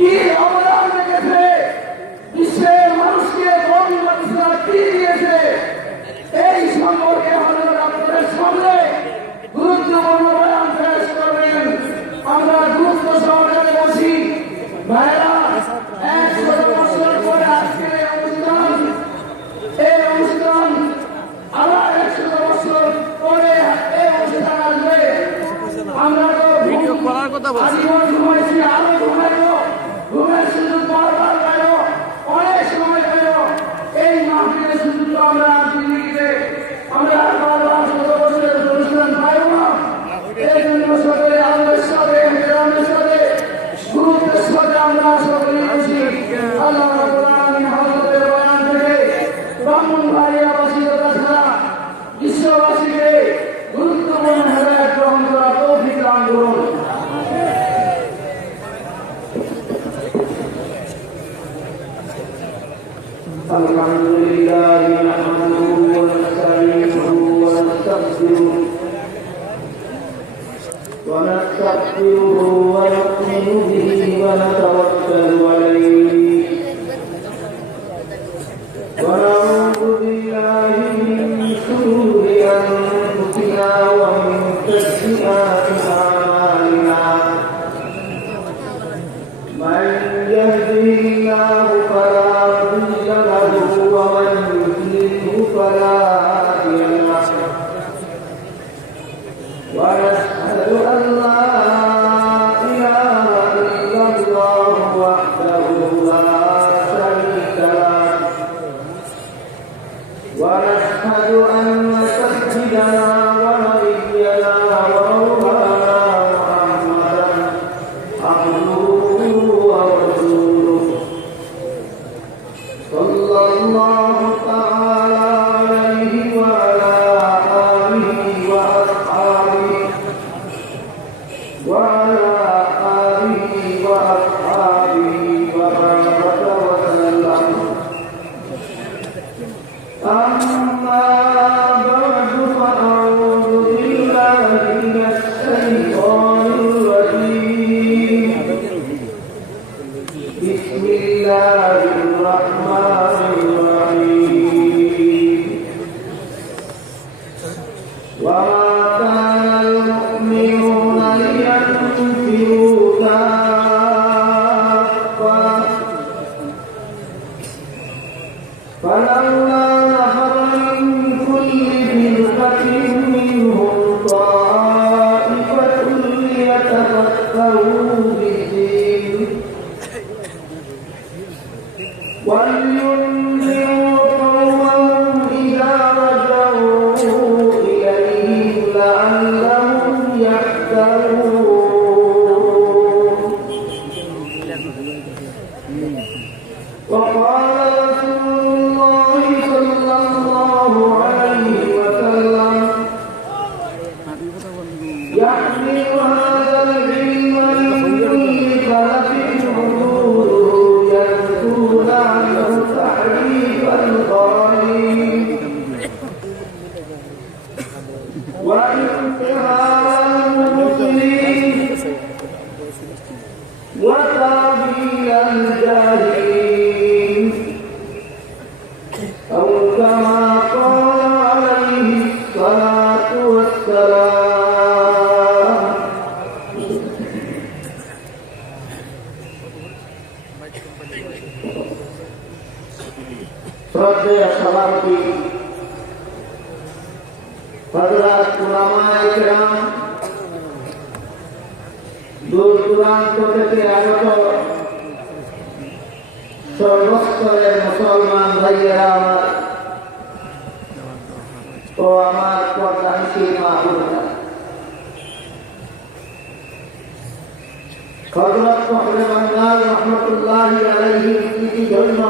কি অবদান রেখেছে, বিশ্বের মানুষকে কি দিয়েছে, এই সম্পর্কে হজরত আপনাদের সামনে গুরুত্বপূর্ণ বয়ান পেশ করবেন। আমরা গুরুত্ব সহকারে বসি ভাইরা। 100 বছর পরে আজকের এই অনুষ্ঠান আবার 100 বছর পরে এই অনুষ্ঠান আসবে। আমরা তো ভিডিও করার কথা বলছি, ঘুমাইছি, আরো ঘুমাইবো, ঘুমের সুযোগ বারবার পাইল, অনেক সময় পাইল। এই মাহফিলের সুযোগ তো আমরা জিন্দিগিতে আমরা বারবার 100 বছরের অনুষ্ঠান পাইব না। এই জন্য সকলে আনন্দের সাথে মেরামের সাথে গুরুত্বের সাথে আমরা সকলে খুশি। আল্লাহ রাব্বুল আলামিন হযরতের বয়ান থেকে ব্রাহ্মণবাড়িয়াবাসী তথা বিশ্ববাসীকে গুরুত্বপূর্ণ হেদায়েত গ্রহণ করার তৌফিক দান করুন। আলহামদুলিল্লাহ নাহমাদুহু ওয়া নস্তাঈনুহু ওয়া নাস্তাগফিরুহু ওয়া নু'মিনু বিহি ওয়া নাতাওয়াক্কালু আলাইহি ওয়া নাউযু বিল্লাহি মিন শুরুরি আনফুসিনা ওয়া মিন সাইয়্যাতি আ'মালিনা। মান ইয়াহদিহিল্লাহু ফালা মুদিল্লা লাহু ওয়া মান يضلل فلا هادي له. ونشهد أن لا إله إلا الله وحده لا شريك له. ونشهد أن سيدنا ونبينا ومولانا محمدا عبده ورسوله صلى الله تعالى عليه وعلى آله وأصحابه وبارك وسلم. أما بعد فأعوذ بالله من الشيطان الرجيم. بسم الله الرحمن الرحيم. وما كان المؤمنون لينفروا كافة فلولا نفر من كل فرقة منهم طائفة ليتفكروا بالدين ولينذروا قومهم إذا رجعوا إليهم لعلهم يحذرون. وقال رسول الله صلى الله عليه وسلم يحمل هذا العلم من كل خلف حضوره ينسون عنه تحريف الغالين وانتهاء المسلمين وتعبير الجاهلين أو كما قال عليه الصلاة والسلام. শ্রদ্ধেয় সভাপতি হযরত উলামায়ে কেরাম, দূর দূরান্ত থেকে আগত সর্বস্তরের মুসলমান ভাইয়েরা ও আমার পর্দানিশীল মা বোনেরা, হযরত ফখরে বাংলার রহমতুল্লাহি আলাইহি স্মৃতি ধন্য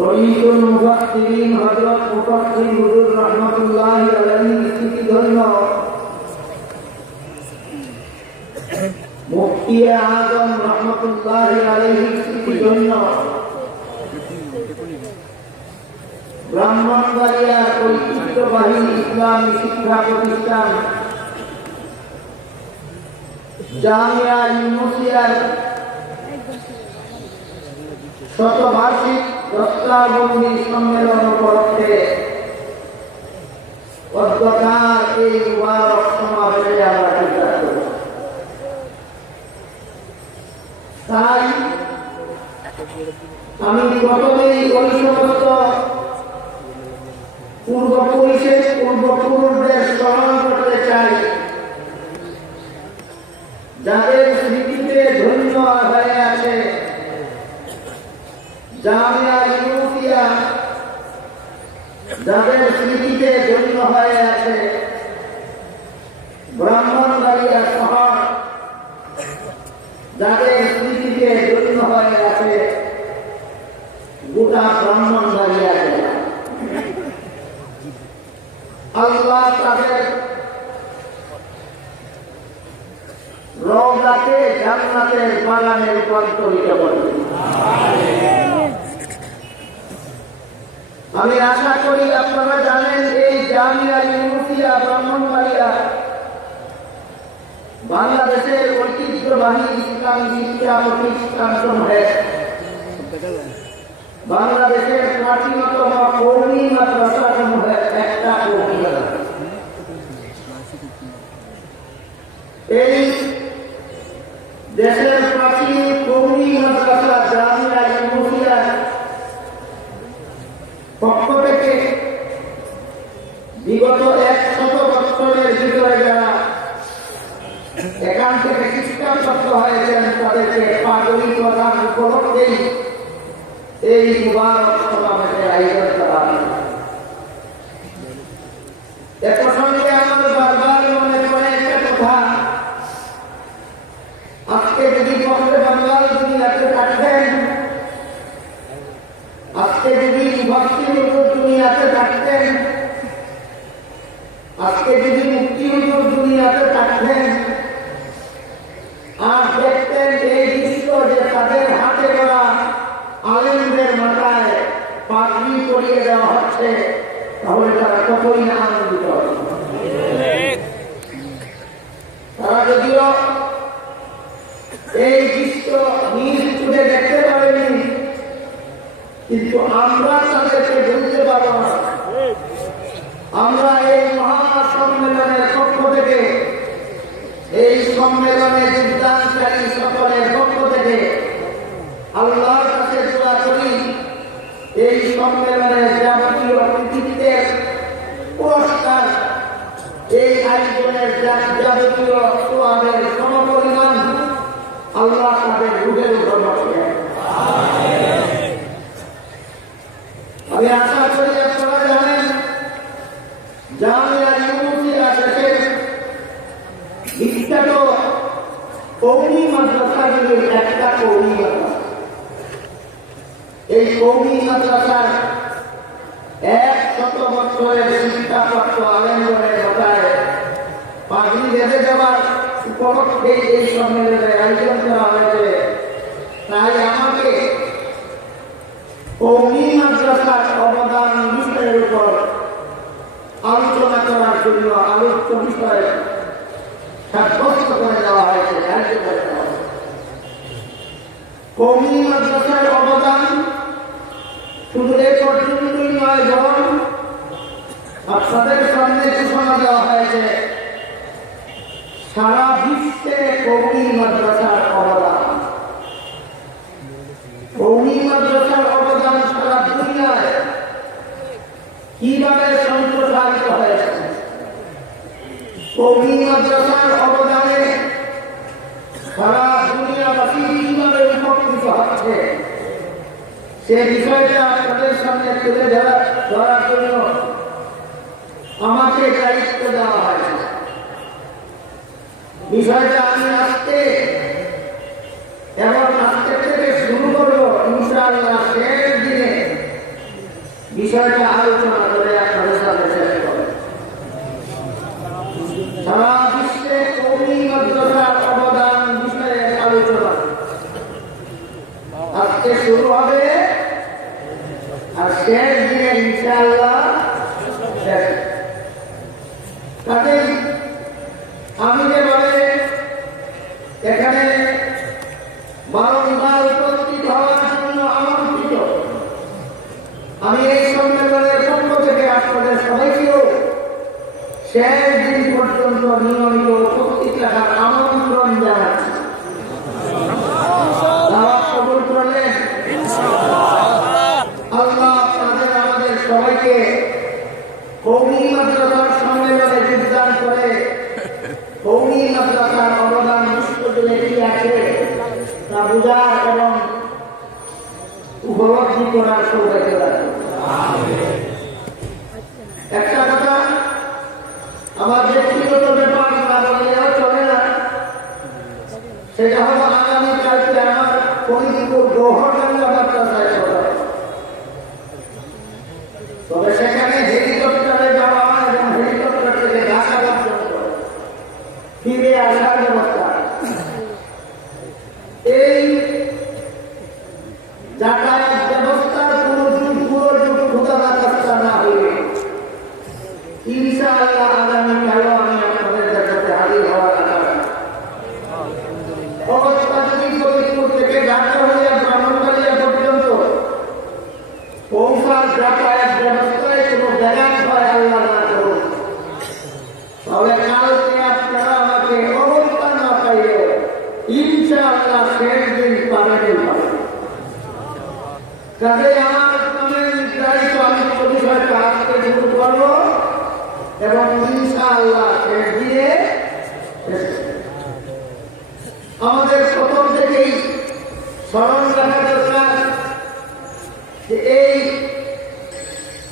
রইসুল মুফাসসিরিন হযরত মুফাসসির হুজুর রহমাতুল্লাহি আলাইহি স্মৃতি ধন্য মুফতি আযম রহমাতুল্লাহি আলাইহি স্মৃতি ধন্য ব্রাহ্মণবাড়িয়ার ঐতিহ্যবাহী ইসলামী শিক্ষা প্রতিষ্ঠান জামিয়া ইউনুসিয়ার শতবার্ষিক দস্তাবন্দি সম্মেলন উপলক্ষে অধ্যকার এই মুবারক সমাবেশে আমরা চিন্তা করি। তাই আমি প্রথমেই ওই সমস্ত পূর্বপুরুষদের স্মরণ করতে চাই যাদের স্মৃতিতে ধন্য হয়ে আছে জামিয়া ইউনুসিয়া, যাদের স্মৃতিতে ধন্য হয়ে আছে ব্রাহ্মণবাড়িয়া শহর, যাদের স্মৃতিতে ধন্য হয়ে আছে গোটা ব্রাহ্মণবাড়িয়া জেলা। আল্লাহ তাদের রওজাকে জান্নাতের বাগানে রূপান্তরিত করবে। আমি আশা করি আপনারা জানেন এই জামিয়া ইউনুসিয়া ব্রাহ্মণবাড়িয়া বাংলাদেশের ঐতিহ্যবাহী ইসলামী শিক্ষা প্রতিষ্ঠানসমূহের বাংলাদেশের প্রাচীনতম কওমি মাদ্রাসাসমূহের একটা কওমি মাদ্রাসা। এই দেশের প্রাচীন কওমি মাদ্রাসা জামিয়া ইউনুসিয়ার পক্ষ থেকে বিগত 100 বছরের ভিতরে যারা এখান থেকে খ্রিস্টানপ্রাপ্ত হয়েছেন তাদেরকে পাগড়ি প্রদান উপলক্ষেই এই মুবারক সমাবেশের আয়োজন করা হয়। এর সঙ্গে আমার বারবার মনে পড়ে একটা কথা, আজকে যদি বলতে বাংলার দুনিয়াতে থাকতেন, আজকে যদি ভক্তির দুনিয়াতে থাকতেন, আজকে যদি মুক্তির দুনিয়াতে থাকতেন আর দেখতেন এই দৃশ্য যে তাদের হাতে গড়া আলেমদের মাথায় পাগড়ি পরিয়ে দেওয়া হচ্ছে, তাহলে তারা কতই না আনন্দিত হবে। তারা যদিও এই দৃশ্য নিজ চোখে দেখতে পারেনি, কিন্তু আমরা তাদেরকে বলতে পারব না। আমরা এই মহা সম্মেলনের পক্ষ থেকে, এই সম্মেলনে যোগদানকারী সকলের পক্ষ থেকে আল্লাহর কাছে দোয়া করি এই সম্মেলনের যাবতীয় কৃতিত্বের পুরস্কার, এই আয়োজনের যাবতীয় সোয়াবের সমপরিমাণ আল্লাহ তাদের রূহের উপর বসাবেন। আমি আশা করি আপনারা জানেন জামিয়া ইউনুসিয়া দেশের বিখ্যাত কওমি মাদ্রাসাগুলির একটা কওমি মাদ্রাসা। এই কওমি মাদ্রাসার 100 বছরের শিক্ষাপ্রাপ্ত আলেমদের মাথায় পাগড়ি বেঁধে দেওয়ার উপলক্ষে এই সম্মেলনের আয়োজন করা হয়েছে। তাই আমাকে কওমি মাদ্রাসার অবদান বিষয়ের উপর আলোচনা করার জন্য আলোচ্য বিষয়ে সাব্যস্ত করে দেওয়া হয়েছে। কওমি মাদ্রাসার অবদান শুধু এ পর্যন্তই নয়, বরং আপনাদের সামনে ঘোষণা দেওয়া হয়েছে সারা বিশ্বে কওমি মাদ্রাসার অবদান। কওমি মাদ্রাসার অবদান সারা দুনিয়ায় কিভাবে সম্প্রসারিত হয়েছে, কওমি মাদ্রাসার অবদানে সারা দুনিয়াবাসী কিভাবে উপকৃত হচ্ছে, সে বিষয়টা আপনাদের সামনে তুলে ধরার জন্য আমাকে দায়িত্ব দেওয়া হয়েছে। বিষয়টা আমি আজকে এবং আজকে থেকে শুরু করবো, ইনশাআল্লাহ শেষ দিনে বিষয়টা আলোচনা করে আপনাদের সামনে শেষ করব। সারা বিশ্বে কওমি মাদ্রাসার অবদান বিষয়ে আলোচনা আজকে শুরু হবে আর শেষ দিনে ইনশাআল্লাহ শেষ। কাজেই আমি যেভাবে বারংবার উপস্থিত হওয়ার জন্য আমন্ত্রিত। আমি এই সম্মেলনের পক্ষ থেকে আপনাদের সবাইকেও শেষ দিন পর্যন্ত নিয়মিত উপস্থিত থাকার আমন্ত্রণ জানাচ্ছি। দাওয়াত কবুল করলেন? আল্লাহ আপনাদের আমাদের সবাইকে কওমি মাদ্রাসার সম্মেলনে যোগদান করে কওমি মাদ্রাসার অবদান বিশ্বজুড়ে কি আছে তা বোঝার এবং উপলব্ধি করার সৌভাগ্য রাখে। একটা কথা আমার ব্যক্তিগত ব্যাপার না বললেও চলে না, সেটা হলো আগামীকালকে আমার ফরিদপুর গৌহরডাঙ্গা মাদ্রাসায় চলে। তবে সেখানে হেলিকপ্টারে যাওয়া এবং হেলিকপ্টার থেকে ঢাকা পর্যন্ত ফিরে আসার ব্যবস্থা, এই যাতায়াত ব্যবস্থার পুরো ক্ষুদাবাচ্চা না হইলে ইনশাআল্লাহ আগামীকালও আমি আপনাদের কাছে হাজির হওয়ার আশা রাখি। অবস্থা যদি ফরিদপুর থেকে ঢাকা হইয়া ব্রাহ্মণবাড়িয়া পর্যন্ত পৌঁছার যাতায়াত ব্যবস্থায় কোনো ব্যাঘাত হয় আল্লাহ না করুন, তাহলে কালকে আপনারা আমাকে অবস্থা না পাইলে ইনশাআল্লাহ শেষ দিন পাবেন। কাজে আমার নির্ধারিত আমি বিষয়টা আজকে শুরু করব এবং ইনশাআল্লাহ শেষ দিয়ে আমাদের প্রথম থেকেই স্মরণ রাখা দরকার যে এই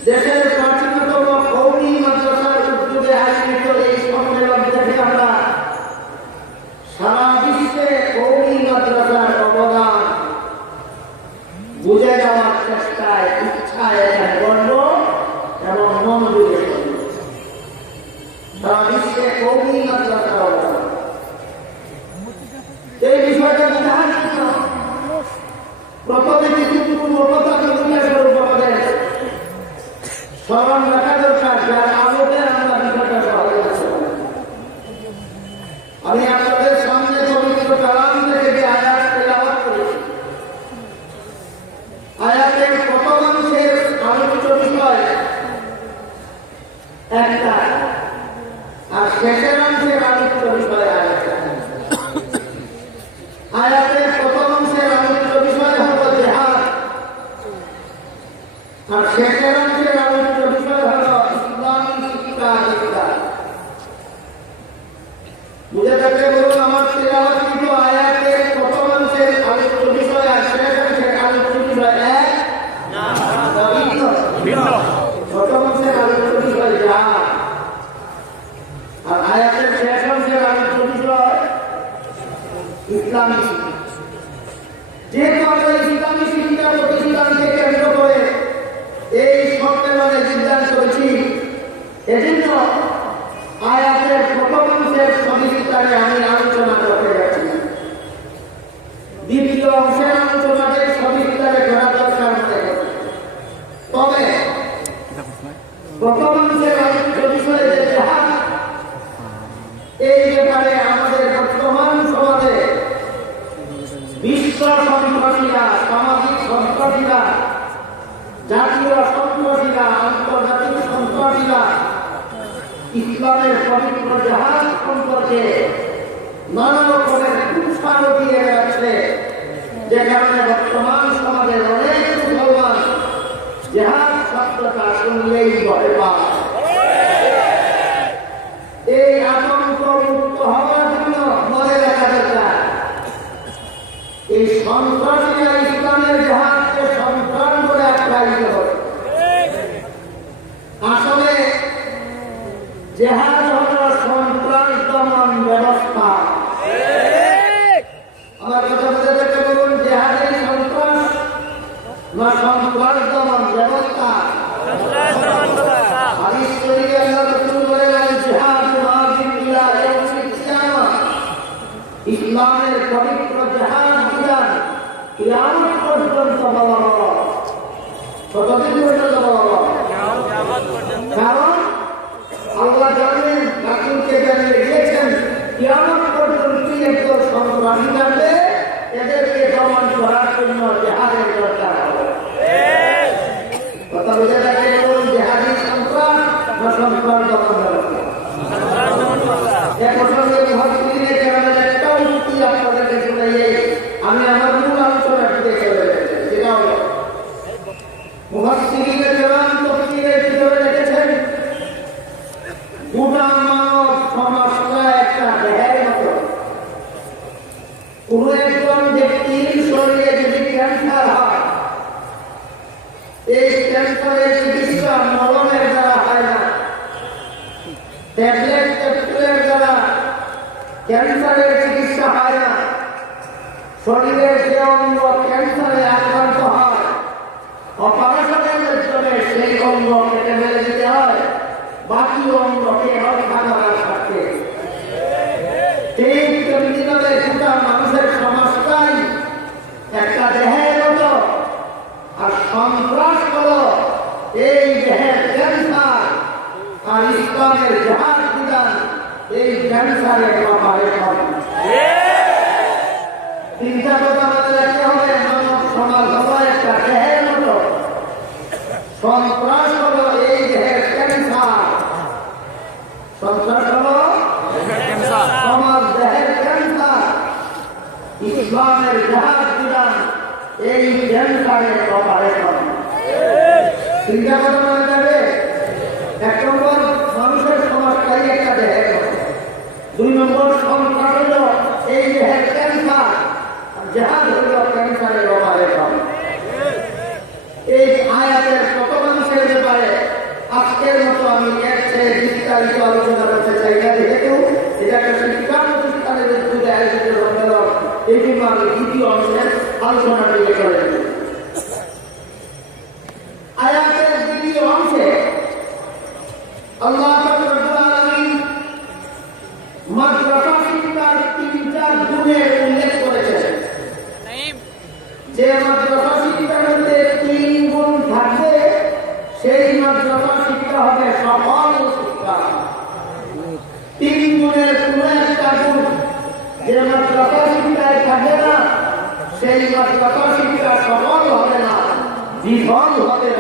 দেশের প্রাচীনতম কওমি মাদ্রাসার উদ্যোগে আয়োজিত এই সম্মেলন থেকে আমরা সারা বিশ্বে কওমি মাদ্রাসার অবদান বুঝে যাওয়ার চেষ্টায় ইচ্ছায় গর্ব এবং মনোযোগে সারা বিশ্বে কওমি মাদ্রাসার অবদান এই বিষয়টা বোঝার জন্য প্রথমে কিছু পূর্বকথাকে উল্লেখ করব। আমাদের স্মরণ রাখা দরকার যার আলোকে আমরা বিষয়টা সহজে আসতে পারি। আমি আপনাদের সামনে পবিত্র কালাম থেকে যে আয়াত তেলাওয়াত করেছি, আয়াতের প্রথম অংশের আলোচিত বিষয় একটা, আর শেষের অংশের আলোচিত বিষয় আরেকটা। আয়াতের প্রথম অংশের আলোচিত বিষয় হল জিহাদ, আর শেষের অংশের আলোচিত বিষয় হল ইসলামী শিক্ষা দীক্ষা। বুঝে থাকলে বলুন, আমার তেলাওয়াতকৃত আয়াতের প্রথম অংশের আলোচিত বিষয় আর শেষ অংশের আলোচিত বিষয় এক না ভিন্ন। প্রথম অংশের আলোচিত বিষয় জিহাদ, আর আয়াতের শেষ অংশের আলোচিত বিষয় ইসলামী শিক্ষা। যেহেতু আমরা ইসলামী শিক্ষা প্রতিষ্ঠানকে কেন্দ্র করে এই সম্মেলনে যোগদান করেছি, এজন্য আয়াতের প্রথম অংশের সবিস্তারে আমি আলোচনা করতে যাচ্ছি। দ্বিতীয় অংশের আলোচনাকে সবিস্তারে করা দরকার মনে করি। তবে প্রথম অংশের আলোচিত বিষয়ে যে জিহাদ, এই ব্যাপারে আমাদের বর্তমান সমাজে বিশ্ব সন্ত্রাসীরা, সামাজিক সন্ত্রাসীরা, জাতীয় সন্ত্রাসীরা, আন্তর্জাতিক সন্ত্রাসীরা ইসলামের পবিত্র জিহাদ সম্পর্কে নানা রকমের কুৎসা দিয়ে যাচ্ছে, যে কারণে বর্তমান সমাজের অনেক মুসলমান জিহাদ শব্দটা শুনলেই ভয় পায়। এই আতঙ্ক মুক্ত হওয়ার জন্য মনে রাখা দরকার, এই সন্ত্রাসীরা ইসলামের জিহাদকে সন্ত্রাস বলে আখ্যায়িত করে। আসলে জিহাদ হল সন্ত্রাস দমন ব্যবস্থা। আমার কথা বুঝে থাকলে বলুন, জিহাদের সন্ত্রাস না সন্ত্রাস দমন ব্যবস্থা? হাদিস শরীফে আল্লাহ রাসূল বলেন, জিহাদ মাযিদ ইলা ইয়াউমিল কিয়ামা, ইসলামের পবিত্র জিহাদ বিধান কিয়ামত পর্যন্ত বলা হবে। কতদিন পর্যন্ত বলা হবে? কারণ আল্লাহ জানেন, রাসূলকে জানিয়ে দিয়েছেন কিয়ামত পর্যন্ত একদল সন্ত্রাসী থাকবে, এদেরকে দমন করার জন্য জিহাদের দরকার হবে। কথা বুঝে থাকে বলুন, জিহাদি সন্ত্রাস না সন্ত্রাস দমন ব্যবস্থা? এক প্রসঙ্গে মুহাদ্দিসিনের কেরামের একটা উক্তি আপনাদেরকে শুনাইয়ে আমি আমার মূল আলোচনাটি দেখে রয়েছে। সেটা হলো মুহাদ্দিসিনের কেরাম তফসিরের ভিতরে লিখেছেন, গোটা মানব সমাজটা একটা দেহের মতো। কোন একজন ব্যক্তির শরীরে যদি ক্যান্সার হয়, এই ক্যান্সারের চিকিৎসা মলমের দ্বারা হয় না, ট্যাবলেট ক্যাপসুলের দ্বারা ক্যান্সারের চিকিৎসা হয় না। শরীরের যে অঙ্গ ক্যান্সারে আক্রান্ত হয়, অপারেশনের মাধ্যমে সেই অঙ্গ কেটে ফেলে দিতে হয়, বাকি অঙ্গকে রক্ষা করার স্বার্থে। ঠিক তেমনিভাবে গোটা মানুষের সমাজটাই একটা দেহের মতো, আর সন্ত্রাস হলো এই দেহের ক্যান্সার, আর ইসলামের জিহাদ বিধান এই ক্যান্সারের অপারেশন। তিনটা কথা আমাদের রাখতে হবে, মানব সমাজ হলো একটা দেহের মতো, সন্ত্রাস হলো এই দেহের ক্যান্সার, সন্ত্রাস হলো সমাজ দেহের ক্যান্সার, ইসলামের জিহাদ বিধান এই ক্যান্সারের অপারেশন। তিনটা কথা মনে যাবে। এক নম্বর, মানুষের সমাজটাই একটা দেহের মতো। দুই নম্বর, সন্ত্রাস হলো এই দেহের ক্যান্সার, আর জিহাদ হলো ক্যান্সারের অপারেশন। এই আয়াতের কত মানুষের ব্যাপারে আজকের মতো আমি এর চেয়ে বিস্তারিত আলোচনা করতে চাই না, যেহেতু এটা একটা শিক্ষা প্রতিষ্ঠানের উদ্যোগে আয়োজিত সম্মেলন, এই জন্য আমি দ্বিতীয় অংশের আলোচনাটি করে দেব। আয়াতের দ্বিতীয় অংশে আল্লাহ রাব্বুল আলামিন মাদ্রাসা শিক্ষার 3টা গুণের উল্লেখ করেছেন। যে মাদ্রাসা শিক্ষার মধ্যে 3 গুণ থাকবে, সেই মাদ্রাসা শিক্ষা হবে সফল শিক্ষা। 3 গুণের কোন একটা গুণ যে মাদ্রাসা শিক্ষায় থাকবে না, সেই মাদ্রাসা শিক্ষা সফল হবে না, বিফল হবে।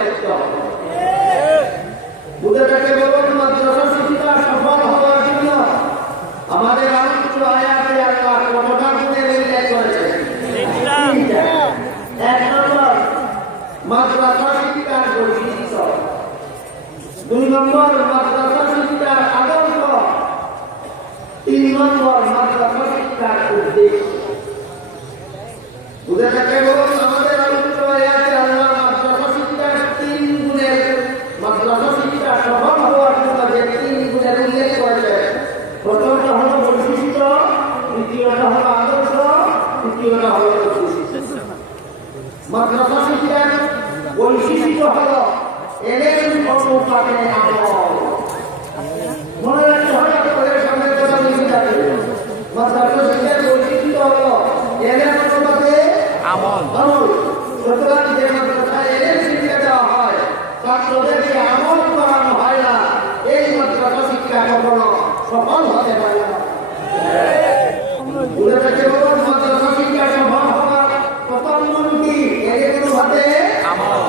বুঝেটাকে বলুন, মাদ্রাসা শিক্ষা সফল হওয়ার জন্য আমাদের আলোচিত আয়াতে আল্লাহ কতটা গুণের উল্লেখ করেছেন? 3টা। এক নম্বর, মাদ্রাসা শিক্ষার বৈশিষ্ট্য। 2 নম্বর, মাদ্রাসা শিক্ষার আদর্শ। 3 নম্বর, মাদ্রাসা শিক্ষার উদ্দেশ্য। বুঝেটাকে বলুন, আমাদের আলোচিত আয়াতে আল্লাহ মাদ্রাসা শিক্ষার 3 গুণের, মাদ্রাসা শিক্ষা সফল হওয়ার জন্য যে 3 গুণের উল্লেখ করেছেন, প্রথমটা হলো বৈশিষ্ট্য, দ্বিতীয়টা হলো আদর্শ, তৃতীয়টা হলো উদ্দেশ্য। মাদ্রাসা শিক্ষার বৈশিষ্ট্য হলো এলেম অনুপাতে আমল। মনে রাখতে হবে, আপনাদের সামনে কথা বলতে যাবে। মাদ্রাসা শিক্ষার বৈশিষ্ট্য হলো এলেম অনুপাতে আমল। সুতরাং যে মাদ্রাসায় এলেম শিক্ষা দেওয়া হয়, ছাত্রদেরকে আমল করানো হয় না, এই মাদ্রাসা শিক্ষা কখনো সফল হতে পারে না। বলে থাকে বলুন, মাদ্রাসা শিক্ষা সফল হওয়ার প্রথম গুণ কি? এলেম অনুপাতে আমল।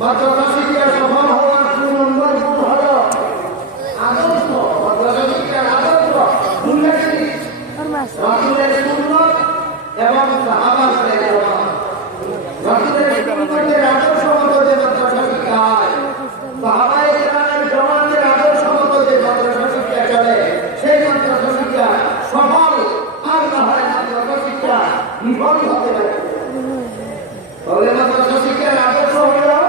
মাদ্রাসা শিক্ষা সফল হওয়ার 2 নম্বর গুণ হলো আদর্শ। মাদ্রাসা শিক্ষার আদর্শ রাসূলের সুন্নাত এবং সাহাবাদের জামাত। রাসূলের সুন্নাতের আদর্শ মতো যে মাদ্রাসা শিক্ষা হয়, সাহাবায়ে কেরামের জামাতের আদর্শ মতো যে মাদ্রাসা শিক্ষা চলে, সেই মাদ্রাসা শিক্ষা সফল। আর না হয় মাদ্রাসা শিক্ষা বিফল হতে পারে। তাহলে মাদ্রাসা শিক্ষার আদর্শ হলো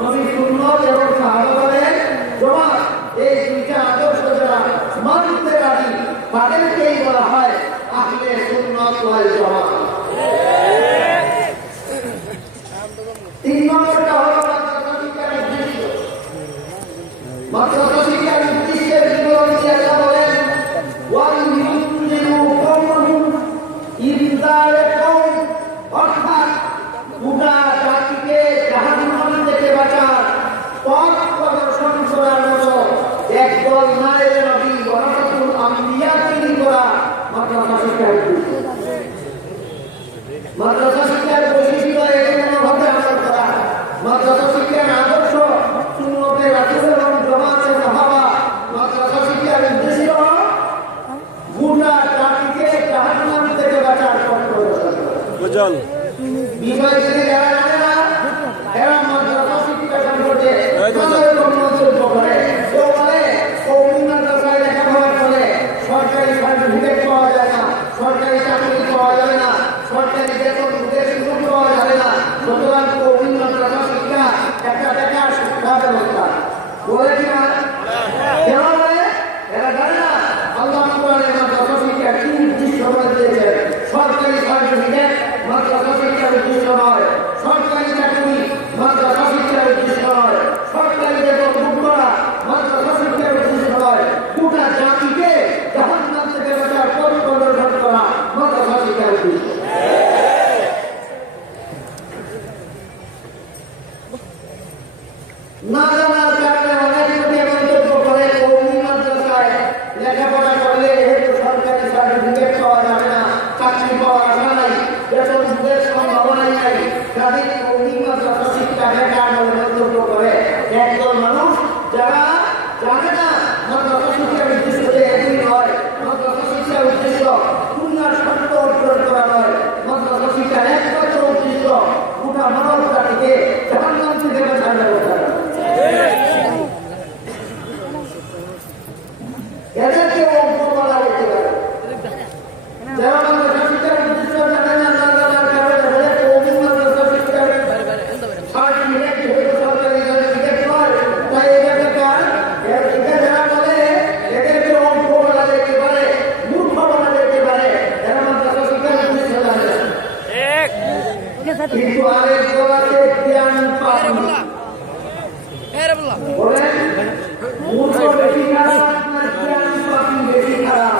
নবী সুন্নাত এবং সাহাবাদের জামাত। এই 2টা আদর্শ যারা মানতে রাজি, তাদেরকেই বলা হয় আহলে সুন্নাত ওয়াল জামাত। 3 নম্বরটা হলো মাদ্রাসা শিক্ষার উদ্দেশ্য। মাদ্রাসা শিক্ষার উদ্দেশ্যের বিবরণী আল্লাহ বলেন, ওয়াল ইউনজিরু কওমাহুম ইনজারে কওম, অর্থাৎ গোটা জাতিকে জাহান্নাম থেকে বাঁচার পথ প্রদর্শন করার মতো একদল নায়েবে নবী ওয়ারাসাতুল আম্বিয়া তৈরি করা মাদ্রাসা শিক্ষার উদ্দেশ্য। মাদ্রাসা শিক্ষার বৈশিষ্ট্য এমনভাবে আমল করা, মাদ্রাসা শিক্ষার আদর্শ সুন্নতে রাসূল এবং জামাতে সাহাবা, মাদ্রাসা শিক্ষার উদ্দেশ্য গোটা জাতিকে জাহান্নাম থেকে বাঁচার পথ প্রদর্শন করা। বিষয় থেকে যারা জানে না এরা মাদ্রাসা শিক্ষা সম্পর্কে মন্তব্য করে। কেউ বলে কওমি মাদ্রাসায় লেখাপড়া করে সরকারি সার্টিফিকেট পাওয়া যায় না, সরকারি চাকরি পাওয়া যায় না, সরকারি বেতন সুযোগ পাওয়া যাবে না, সুতরাং কওমি মাদ্রাসা শিক্ষা একটা বেকার শিক্ষা ব্যবস্থা বলে কিনা কেন বলে? এরা জানে না আল্লাহ কোরআনে মাদ্রাসা শিক্ষা কি উদ্দেশ্য করে দিয়েছে। সরকারি সার্টিফিকেট মাদ্রাসা শিক্ষার উদ্দেশ্য নয়, সরকারি চাকরি মাদ্রাসা শিক্ষার উদ্দেশ্য নয়, সরকারি বেতন ভোগ করা মাদ্রাসা শিক্ষার উদ্দেশ্য নয়, গোটা জাতিকে জাহান্নাম থেকে বাঁচার পথ প্রদর্শন করা মাদ্রাসা শিক্ষার উদ্দেশ্য। না জানার কারণে অনেক লোকে মন্তব্য করে কওমি মাদ্রাসায় লেখাপড়া করলে যেহেতু সরকারি সার্টিফিকেট পাওয়া যাবে না, চাকরি পাওয়ার আশা নাই, বেতন সুদের সম্ভাবনাই নাই, তাদের কওমি মাদ্রাসা শিক্ষা বেকার বলে মন্তব্য করে একদল মানুষ যারা জানে না মাদ্রাসা শিক্ষার উদ্দেশ্য একই নয়, মাদ্রাসা শিক্ষার উদ্দেশ্য দুনিয়ার সত্য অর্জন করা নয়, মাদ্রাসা শিক্ষার একমাত্র উদ্দেশ্য গোটা মানব জাতিকে জাহান্নাম থেকে বাঁচার ব্যবস্থা করা। এদেরকে অঙ্ক বলা হতে পারে যারা মাদ্রাসা শিক্ষার উদ্দেশ্য জানে না, না জানার কারণে বলে কওমি মাদ্রাসা শিক্ষার সার্টিফিকেট যেহেতু সরকারি সার্টিফিকেট নয় তাই এটা বেকার। এটা যারা বলে এদেরকে অঙ্ক বলা যেতে পারে, মূর্খ বলা যেতে পারে, এরা মাদ্রাসা শিক্ষার উদ্দেশ্য জানে না। কিন্তু আরেক বলাতে জ্ঞান পাবে বলেন মূর্খ বেশি খারাপ না জ্ঞান পাপি বেশি খারাপ?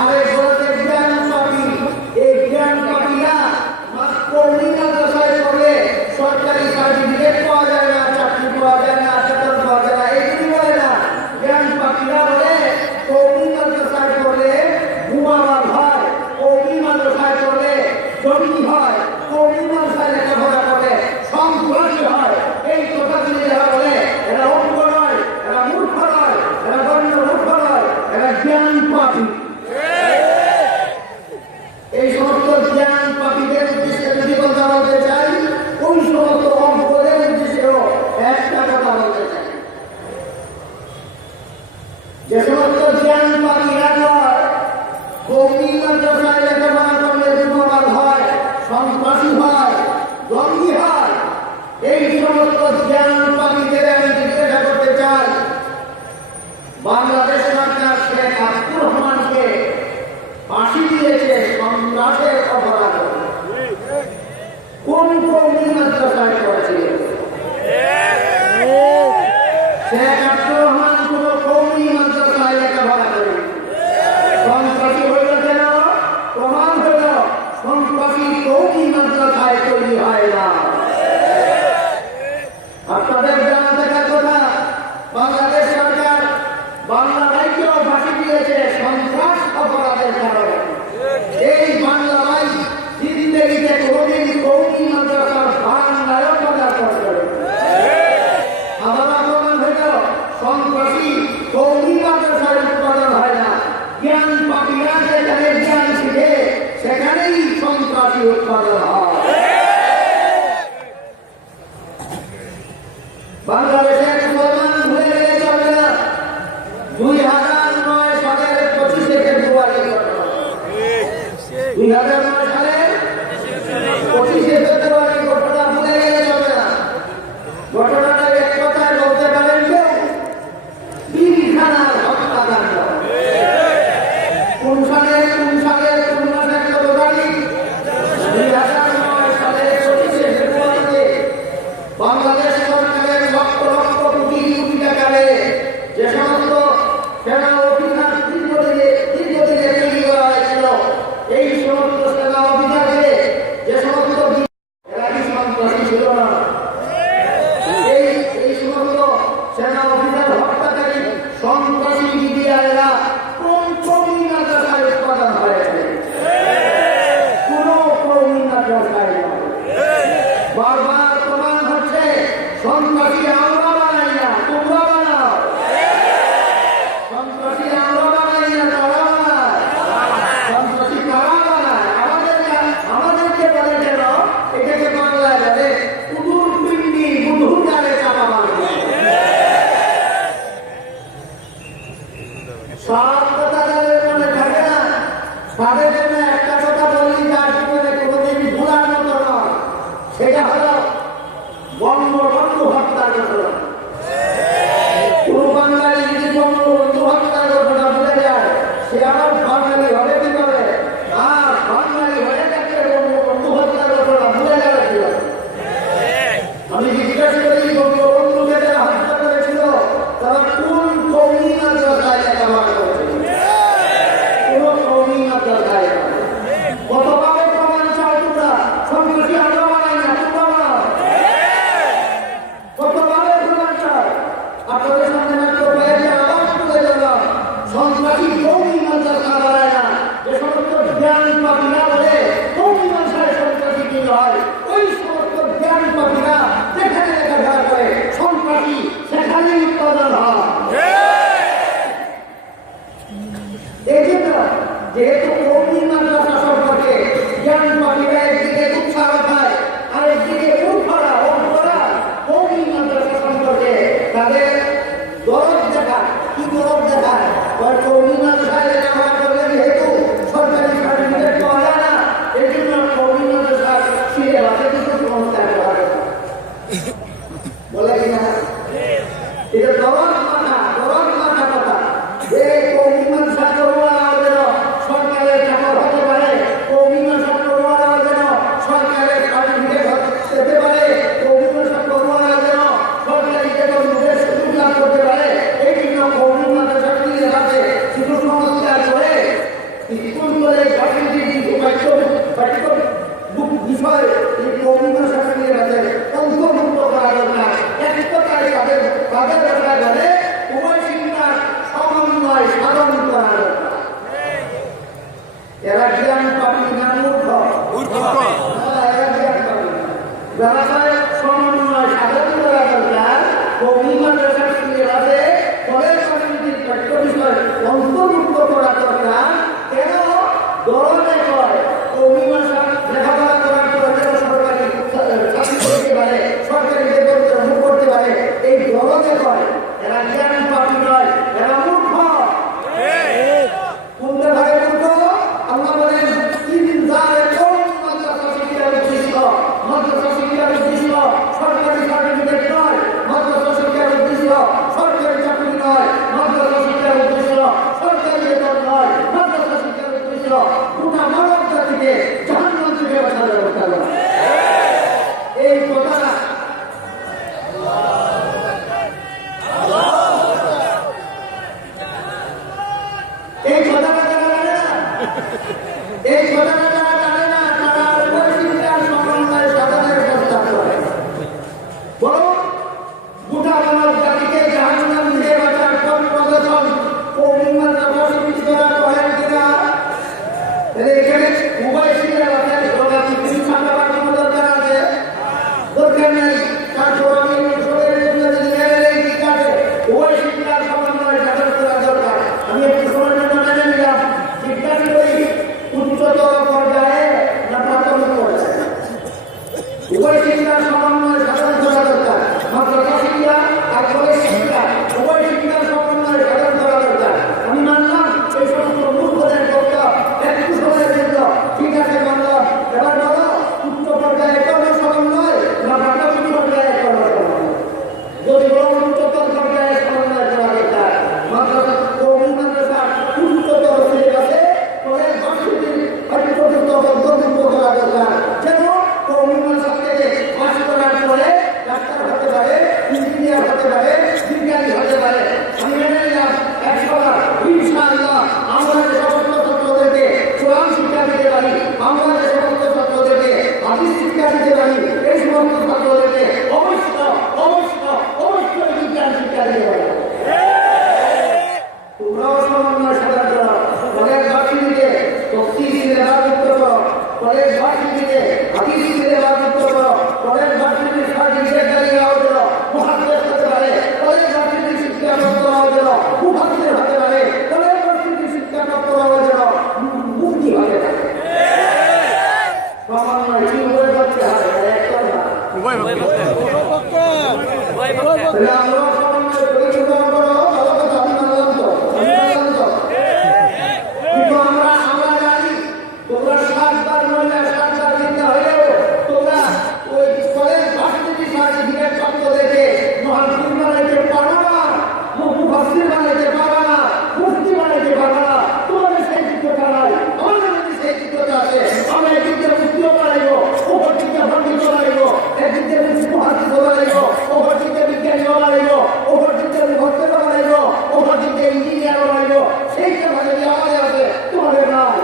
আরেক বলাতে জ্ঞান পাপি। এই জ্ঞান পাপিরা কওমি মাদ্রাসায় পড়লে সরকারি সার্টিফিকেট পাওয়া যায় না, চাকরি পাওয়া যায় না, বেতন পাওয়া যায় না, এগুলি বলে না। জ্ঞান পাপিরা বলে কওমি মাদ্রাসায় পড়লে ঘুমাবার হয়, কওমি মাদ্রাসায় পড়লে জমি হয়, কওমি মাদ্রাসায় লেখাপড়া করে সন্ত্রাসী হয়। এই কথাগুলি যারা বলে এরা অজ্ঞ নয়, এরা মূর্খ নয়, এরা গণ্য মূর্খ নয়, এরা জ্ঞান পাপী। এই সমস্ত জ্ঞান পাপীদের উদ্দেশ্যে যদি কথা বলতে চাই, ওই সমস্ত অজ্ঞদের উদ্দেশ্যেও একটা কথা বলতে চাই। যে সমস্ত জ্ঞান পাপীরা নয় কওমি মাদ্রাসায় লেখাপড়া করলে দুর্বল হয়, সন্ত্রাসী হয়, জঙ্গি হয়, এই সমস্ত জ্ঞান পাপীদের আমি জিজ্ঞাসা করতে চাই, বাংলাদেশ সরকার শেখ আব্দুর রহমানকে ফাঁসি দিয়েছে সন্ত্রাসের অপরাধ, কোন কওমি মাদ্রাসায় করেছিলেন? শেখ আব্দুর রহমান কোন কওমি মাদ্রাসায় লেখাপড়া করেন? সন্ত্রাসী হইল কেন? প্রমাণ হইল সন্ত্রাসী কওমি মাদ্রাসায় তৈরি হয় না। আপনাদের জানা থাকার কথা, বাংলাদেশ সরকার বাংলা রাজ্যেও ফাঁসি দিয়েছে সন্ত্রাস অপরাধের কারণে। এই বাংলা রাজ্য জিন্দেগিতে কোনদিন কওমি মাদ্রাসার ভান্ডায়কতা করবে। আবার প্রমাণ হইল সন্ত্রাসী কওমি মাদ্রাসার উৎপাদন হয় না। জ্ঞান পাপীরা যেখানে জ্ঞান শিখে সেখানেই সন্ত্রাসী উৎপাদন হয়। বাংলাদেশের মুসলমান ভুলে গেলে চলবে না। 2009 সালের 25শে ফেব্রুয়ারি ঘটনা, 2009 সালের 25শে ফেব্রুয়ারি ঘটনা ভুলে গেলে চলবে না। ঘটনাটা এক কথায় বলতে পারেন কেউ পিলখানার হত্যাকাণ্ড। কোন সালের কোন মাসের কত তারিখ? 2009 মাদ্রাসায় নয়। বারবার প্রমাণ হচ্ছে সন্ত্রাসী আমরা বানাই না, তোমরা বানাও। সন্ত্রাসী আমরা বানাই না, তারা বানায়। সন্ত্রাসী তারা বানায়। আমাদেরকে বলে কেন এটাকে বাংলায় বলে উদুর পিন্ডি বুধুর গালে চাপা মারবে। সব কথা তাদের মনে থাকে না। তাদের জন্য একটা কথা বলি, যার জীবনে কোনোদিন ভুলার মতো নয়, সেটা হলো বঙ্গবন্ধু হত্যার ঘটনা। পুরো বাঙালি যদি বঙ্গবন্ধু হত্যার ঘটনা ভুলে যায়, সে আবার বাঙালি হবে কি করে? আর বাঙালি হয়ে থাকলে বঙ্গবন্ধু হত্যার ঘটনা ভুলে যাবে কি করে? আমি জিজ্ঞাসা করি, বঙ্গবন্ধুকে যারা হত্যা করেছিল তারা কোন কৌমি মাদ্রাসায় লেখাপড়া করেছিল? পুরো কৌমি মাদ্রাসায়। কতভাবে প্রমাণ চাও তোমরা? সন্ত্রাসী আমরা বানাই না, তোমরা বানাও। কতভাবে প্রমাণ চাও? আপনাদের সামনে মাত্র কয়েকটা আওয়াজ তুলে দিলাম। সন্ত্রাসী কৌমি মাদ্রাসা বানায় না। যে সমস্ত জ্ঞান পাপীরা বলে কৌমি মাদ্রাসায় সন্ত্রাসী কি হয়, ওই সমস্ত জ্ঞান পাপীরা যেখানে লেখাপড়া করে সন্ত্রাসী সেখানেই উৎপাদন হয়। এই জন্য যেহেতু কৌমি মাদ্রাসা সম্পর্কে জ্ঞান পাপীরা একদিকে উৎসাহ পায়, আর একদিকে মূর্খরা অজ্ঞরা কৌমি মাদ্রাসা সম্পর্কে তাদের দরদ দেখায়। কি দরদ দেখায়? কৌমি মাদ্রাসায় লেখাপড়া করলে যেহেতু সরকারি সার্টিফিকেট পাওয়া যায় না, এই জন্য কৌমি মাদ্রাসার সিলেবাসে কিছু সংস্কার করা হয়। বলে কিনা? এটা দরদ মাথা কথা। এই কৌমি মাদ্রাসা করোয়ারাও যেন সরকারের চাকর হতে পারে, কৌমি মাদ্রাসা করোয়ারাও যেন সরকারের সার্টিফিকেট পেতে পারে, কৌমি মাদ্রাসা করোয়ারাও যেন সরকারি বেতনের সুযোগ লাভ করতে পারে। এই জন্য কৌমি মাদ্রাসা সিলেবাসে কিছু সংস্কার করে স্কুল কলেজ ভার্সিটি পাঠ্য বিষয় এই কৌমি মাদ্রাসা সিলেবাসে অন্তর্ভুক্ত করা দরকার। এক প্রকারে তাদের ভাষায় বলে উভয় শিক্ষার সমন্বয় সাধন করা দরকার। এরা জ্ঞান পাপী না মূর্খ? এরা জ্ঞান পাপী। ব্যবসায় সমন্বয় সাধন করা দরকার। কৌমি মাদ্রাসা সিলেবাসে কলেজ ভার্সিটির পাঠ্য বিষয় অন্তর্ভুক্ত করা দরকার। কেন? দরদে কয় কৌমি ভাষা লেখাপড়া করার পর যেন সরকারি চাকরি করতে পারে, সরকারি বেতন মুখ করতে পারে, এই দরদে কয়। এরা জ্ঞান পাপী নয়, এরা মূর্খ। কোনটা ভাগে মূর্খ? আল্লাহ বলেন মাদ্রাসা শিক্ষার উদ্দেশ্য, মাদ্রাসা শিক্ষার উদ্দেশ্য সরকারি সার্টিফিকেট নয়, মাদ্রাসা শিক্ষার উদ্দেশ্য সরকারি চাকরি নয়, মাদ্রাসা শিক্ষার উদ্দেশ্য সরকারি বেতন নয়, মাদ্রাসা শিক্ষার উদ্দেশ্য গোটা মানব জাতিকে জাহান্নাম থেকে বাঁচার ব্যবস্থা করা। এই কথা এই কথাটা যারা জানে না, তারা পরিস্থিতির সমন্বয় সাধনের চেষ্টা করে। বরং গোটা মানব জাতিকে জাহান্নাম থেকে বাঁচার পথ প্রদর্শন কৌমি মাদ্রাসা শিক্ষিতরা করেন কিনা? এখানে উভয় সিলেবাসে কিছু ছাপাবার কোনো দরকার আছে? দরকার নেই। তারপর আমি ঠিক আছে, উভয় শিক্ষার সমন্বয় সাধন করা দরকার। আমি একটু সময় জন্য মেনে নিলাম। জিজ্ঞাসা করি, উচ্চতর পর্যায়ে না প্রাথমিক পর্যায়ে? উভয় শিক্ষার সমন্বয় সাধন করা দরকার। মাদ্রাসা শিক্ষা আর কলেজ শিক্ষা উভয় শিক্ষার সমন্বয় সাধন করা দরকার। আমি মানলাম এই সমস্ত মূর্খদের পক্ষ একটু সময়ের জন্য ঠিক আছে মানলাম। এবার বলো, উচ্চ পর্যায়ে কর্ম সমন্বয় না প্রাথমিক পর্যায়ে কর্ম সমন্বয়? যদি বলো উচ্চতর পর্যায়ে সমন্বয় করা দরকার, মাদ্রাসা কৌমি মাদ্রাসার উচ্চতর সিলেবাসে কলেজ ভার্সিটির পাঠ্যপুস্তক অন্তর্ভুক্ত করা দরকার। যেন কৌমি মাদ্রাসা থেকে পাস করার পরে ডাক্তার হতে পারে, ইঞ্জিনিয়ার হতে পারে, বিজ্ঞানী হতে পারে। আমি মেনে নিলাম 100বার ইনশাআল্লাহ আমরা যে সমস্ত ছাত্রদেরকে কোরআন শিক্ষা দিতে পারি, আমরা যে সমস্ত ছাত্রদেরকে হাদিস শিক্ষা দিতে পারি, এই সমস্ত ছাত্রদেরকে অবশ্যই বিজ্ঞান শিক্ষা দিতে পারি। তোমরাও সমন্বয় সাধন করো। কলেজ ভার্সিটিতে তফসিল সিলেবাস যুক্ত করো, কলেজ ভার্সিটিতে হাদিস সিলেবাস মুক্ত করো, কলেজ ভার্সিটির সার্টিফিকেট দেওয়ার জন্য মুহাদ্দিস হতে পারে, কলেজ ভার্সিটির শিক্ষা প্রাপ্ত হওয়ার জন্য মুফাসসির হতে পারে, কলেজ ভার্সিটির শিক্ষা প্রাপ্ত হওয়ার জন্য মুফতি হতে পারে। সমন্বয় কি হয়ে যাচ্ছে এক কথা আমরা সমন্বয় পরিচালনা করো, ভালো কথা আমি মানলাম তো, কিন্তু আমরা জানি তোমরা 7 বার বললে 7 বার চিন্তা হলেও তোমরা ওই কলেজ ভার্সিটি সার্টিফিকেট প্রাপ্ত দেখে মুহাদ্দিস বানাইতে পারো না, মুফাসসির বানাইতে পারো না, মুফতি বানাইতে পারো না। তোমাদের সেই যোগ্যতা নাই, আমাদের যদি সেই যোগ্যতা আছে আমরা একদিকে মুফতিও বানাইবো, অপরদিকে পণ্ডিতও বানাইবো, একদিকে মুহাদ্দিসও বানাইবো, অপরদিকে বিজ্ঞানীও বানাইবো, অপরদিকে মুফাসসিরও বানাইবো, অপরদিকে ইঞ্জিনিয়ারও বানাইবো। সেইটা যদি আমাদের আছে তোমাদের নাই।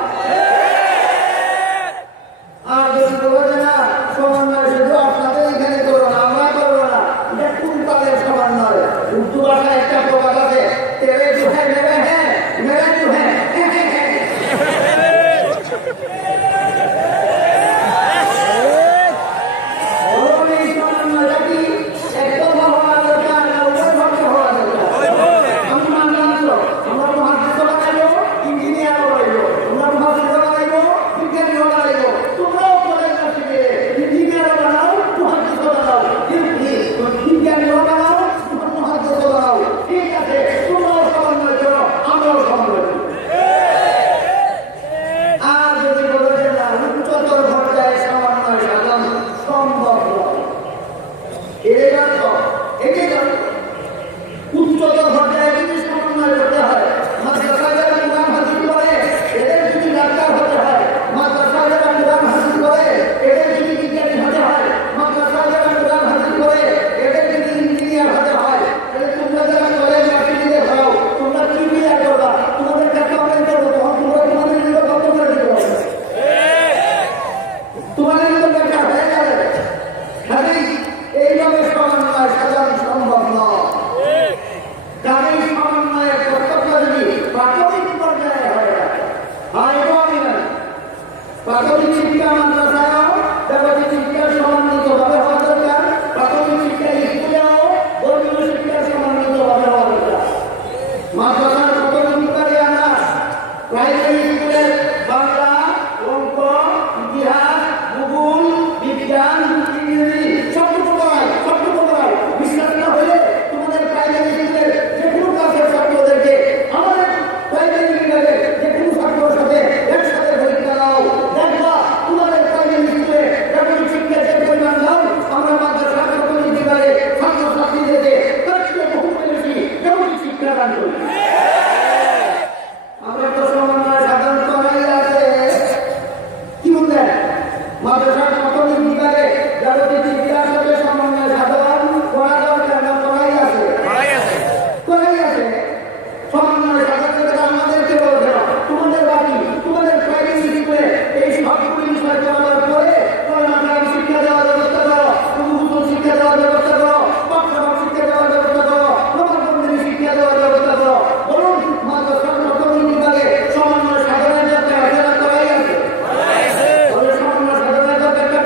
আর যদি বলে না সমন্বয় শুধু আপনাদের এখানে করবো না, আমরা করবো না, এটা কুলতালের সমন্বয়। উর্দু ভাষায় একটা প্রবাদ আছে, তেরে জু হ্যাঁ মেরে হ্যাঁ, মেরে জু হ্যাঁ। এই সমন্বয়টা কি একদম হওয়া দরকার না উভয়ভাবে হওয়া দরকার? আমি মানলাম তো, আমরা মুহাদ্দিসও বানাইবো, ইঞ্জিনিয়ারও বানাইবো, আমরা মুফাসসিরও বানাইবো, বিজ্ঞানীও বানাইবো। তোমরাও কলেজ ভার্সিটিতে ইঞ্জিনিয়ারও বানাও, মুহাদ্দিসও বানাও, বিজ্ঞানীও বানাও, মুহাদ্দিসও বানাও। ঠিক আছে, তোমরাও সমন্বয় করো, আমরাও সমন্বয় করি। আর যদি বলে যে না উচ্চতর পর্যায়ে সমন্বয় সাধন সম্ভব নয়, উচ্চতর পর্যায়ে যদি সমন্বয় করতে হয়, মাদ্রাসায় যারা ইমাম হাজির করে এদের যদি ডাক্তার হতে হয়, মাদ্রাসায় যারা ইমাম হাজির করে এদের যদি বিজ্ঞানী হতে হয়, মাদ্রাসায় যারা ইমাম হাজির করে এদের যদি ইঞ্জিনিয়ার হতে হয়, তাহলে তোমরা যারা কলেজ ভার্সিটিতে হও তোমরা কি বিয়ার করবা? তোমাদের কাছে অনেক করবো, তখন তোমরা তোমাদের নিজের কত করে দিতে হবে, তোমাদের তো বেকার হয়ে যাবে। এইভাবে সমন্বয় সাধন সম্ভব নয়। কারণ সমন্বয়ের কর্তব্য যদি প্রাথমিক পর্যায়ে হয়, প্রাথমিক শিক্ষা মাদ্রাসায়ও ব্যবহারিক শিক্ষা সমন্বিতভাবে হওয়া দরকার, প্রাথমিক শিক্ষা স্কুলেও ধর্মীয় শিক্ষা সমন্বিতভাবে হওয়া দরকার। মাদ্রাসার প্রাথমিক বিভাগে আমরা প্রাইমারি স্কুলের বাংলা, অঙ্ক, ইতিহাস, ভূগোল, বিজ্ঞান, ইংরেজি সবটুকু পড়াই। বিশ্বাস না হলে তোমাদের প্রাইমারি স্কুলের যে কোনো ক্লাসের ছাত্রদেরকে আমাদের প্রাইমারি বিভাগে যে কোনো ছাত্রের সাথে একসাথে পরীক্ষা দাও, দেখবা তোমাদের প্রাইমারি স্কুলে যেমন শিক্ষা যে পরিমাণ দাও, আমরা মাদ্রাসার প্রাথমিক বিভাগে ছাত্রছাত্রীদেরকে তার চেয়ে বহু বেশি যেমন শিক্ষা দান করি। আমরা তো সমন্বয় সাধন করাই আছে। কি বললেন? মাদ্রাসার প্রাথমিক বিভাগে যাবতীয় শিক্ষার সাথে সমন্বয় সাধন করা দরকার না? করাই আছে। সমন্বয় সাধনের কথা আমাদেরকে বলছে না, তোমাদের বাকি, তোমাদের প্রাইমারি স্কুলে এই সবগুলি বিষয় করার পরে কোরআন শিক্ষা দেওয়ার ব্যবস্থা করো, উর্দু শিক্ষা দেওয়ার ব্যবস্থা করো, পাঠ্যক্রম শিক্ষা দেওয়ার ব্যবস্থা করো, প্রমাণবন্ধী শিক্ষা দেওয়ার ব্যবস্থা করো। বলুন মাদ্রাসার প্রাথমিক বিভাগে সমন্বয় সাধনের দরকার আছে না? করাই আছে। সমন্বয় সাধনের দরকার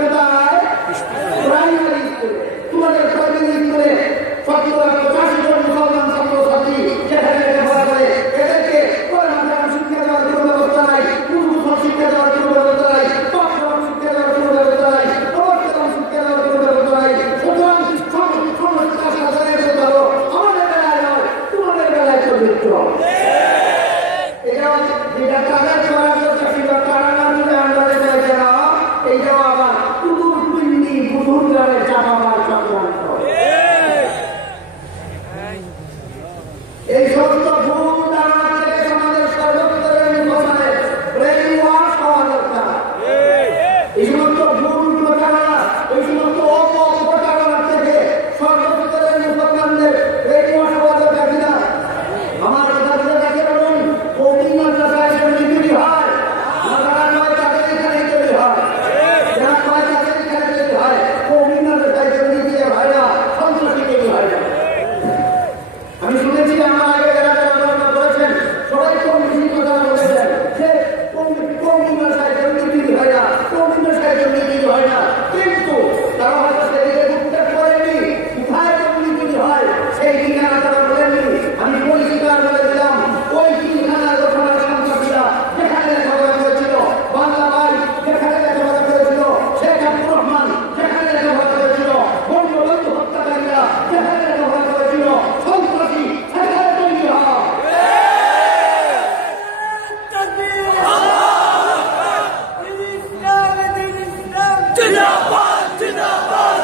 জিন্দাবাদ জিন্দাবাদ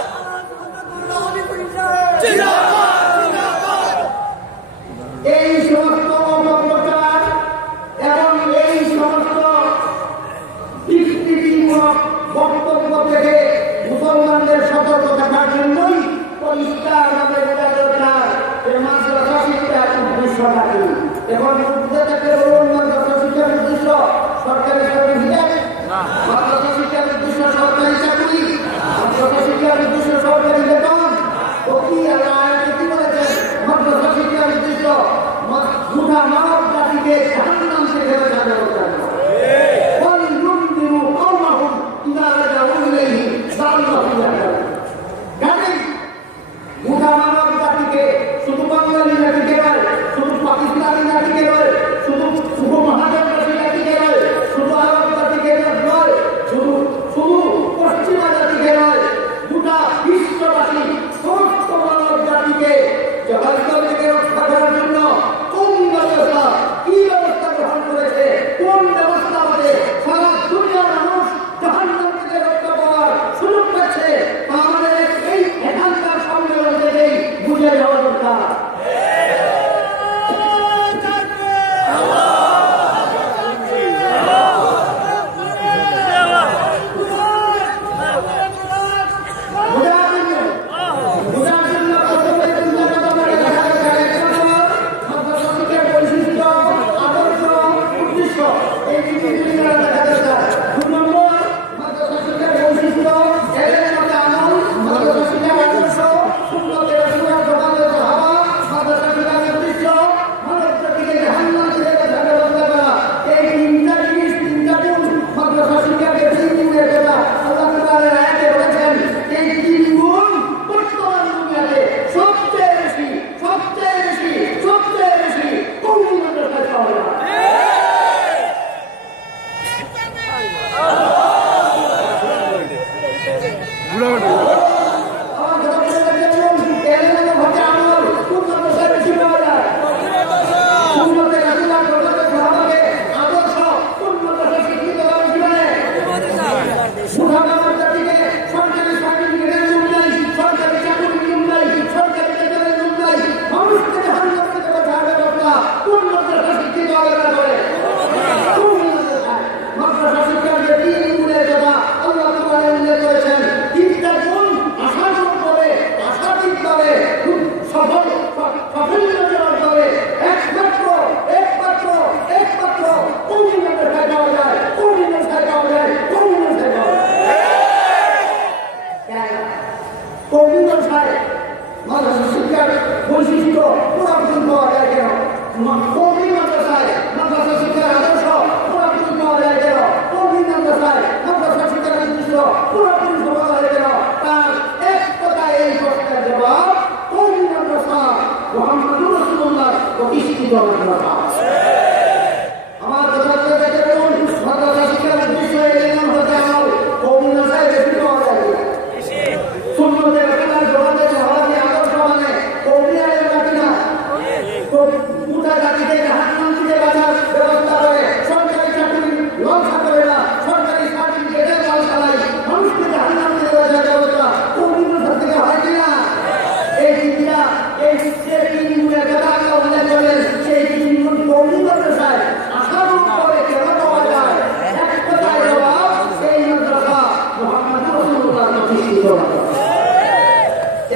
জিন্দাবাদ এই সমস্ত অপপ্রচার এবং এই সমস্ত বিকৃতিমূলক বক্তব্য থেকে মুসলমানদের সতর্ক থাকার জন্যই পরিষ্কারভাবে বোঝা দরকার যে মাদ্রাসা শিক্ষার উদ্দেশ্যটা কি। এখন বুঝতে থাকলে বলুন মাদ্রাসা শিক্ষার উদ্দেশ্য সরকারি সার্টিফিকেট, মাদ্রাসা শিক্ষার উদ্দেশ্য সরকারি চাকরি, মাদ্রাসা শিক্ষার উদ্দেশ্য সরকারি বেতন। ও কি আয়াতে কি বলেছেন? মাদ্রাসা শিক্ষার উদ্দেশ্য গোটা মানব জাতিকে জাহান্নাম থেকে বাঁচানোর জন্য। وَلْيُنذِرُوا قَوْمَهُمْ إِذَا رَجَعُوا إِلَيْهِ لَعَلَّهُمْ يَحْذَرُونَ। গোটা মানব জাতিকে শুধু বাঙালি জাতিকে নয়, শুধু পাকিস্তানি জাতিকে নয়, শুধু উপমহাদেশবাসী জাতিকে নয়, শুধু আরব জাতিকে নয়, শুধু পশ্চিমা জাতিকে নয়, গোটা বিশ্ববাসী সমস্ত মানব জাতিকে জাহান্নাম থেকে রক্ষা করার জন্য কোন ব্যবস্থা, কি ব্যবস্থা গ্রহণ করেছে, কোন ব্যবস্থা আমাদের সারা দুনিয়ার মানুষ জাহান্নাম থেকে রক্ষা পাওয়ার সুযোগ পাচ্ছে, তা আমাদের এই এখানকার সম্মেলন থেকেই বুঝে যাওয়া দরকার।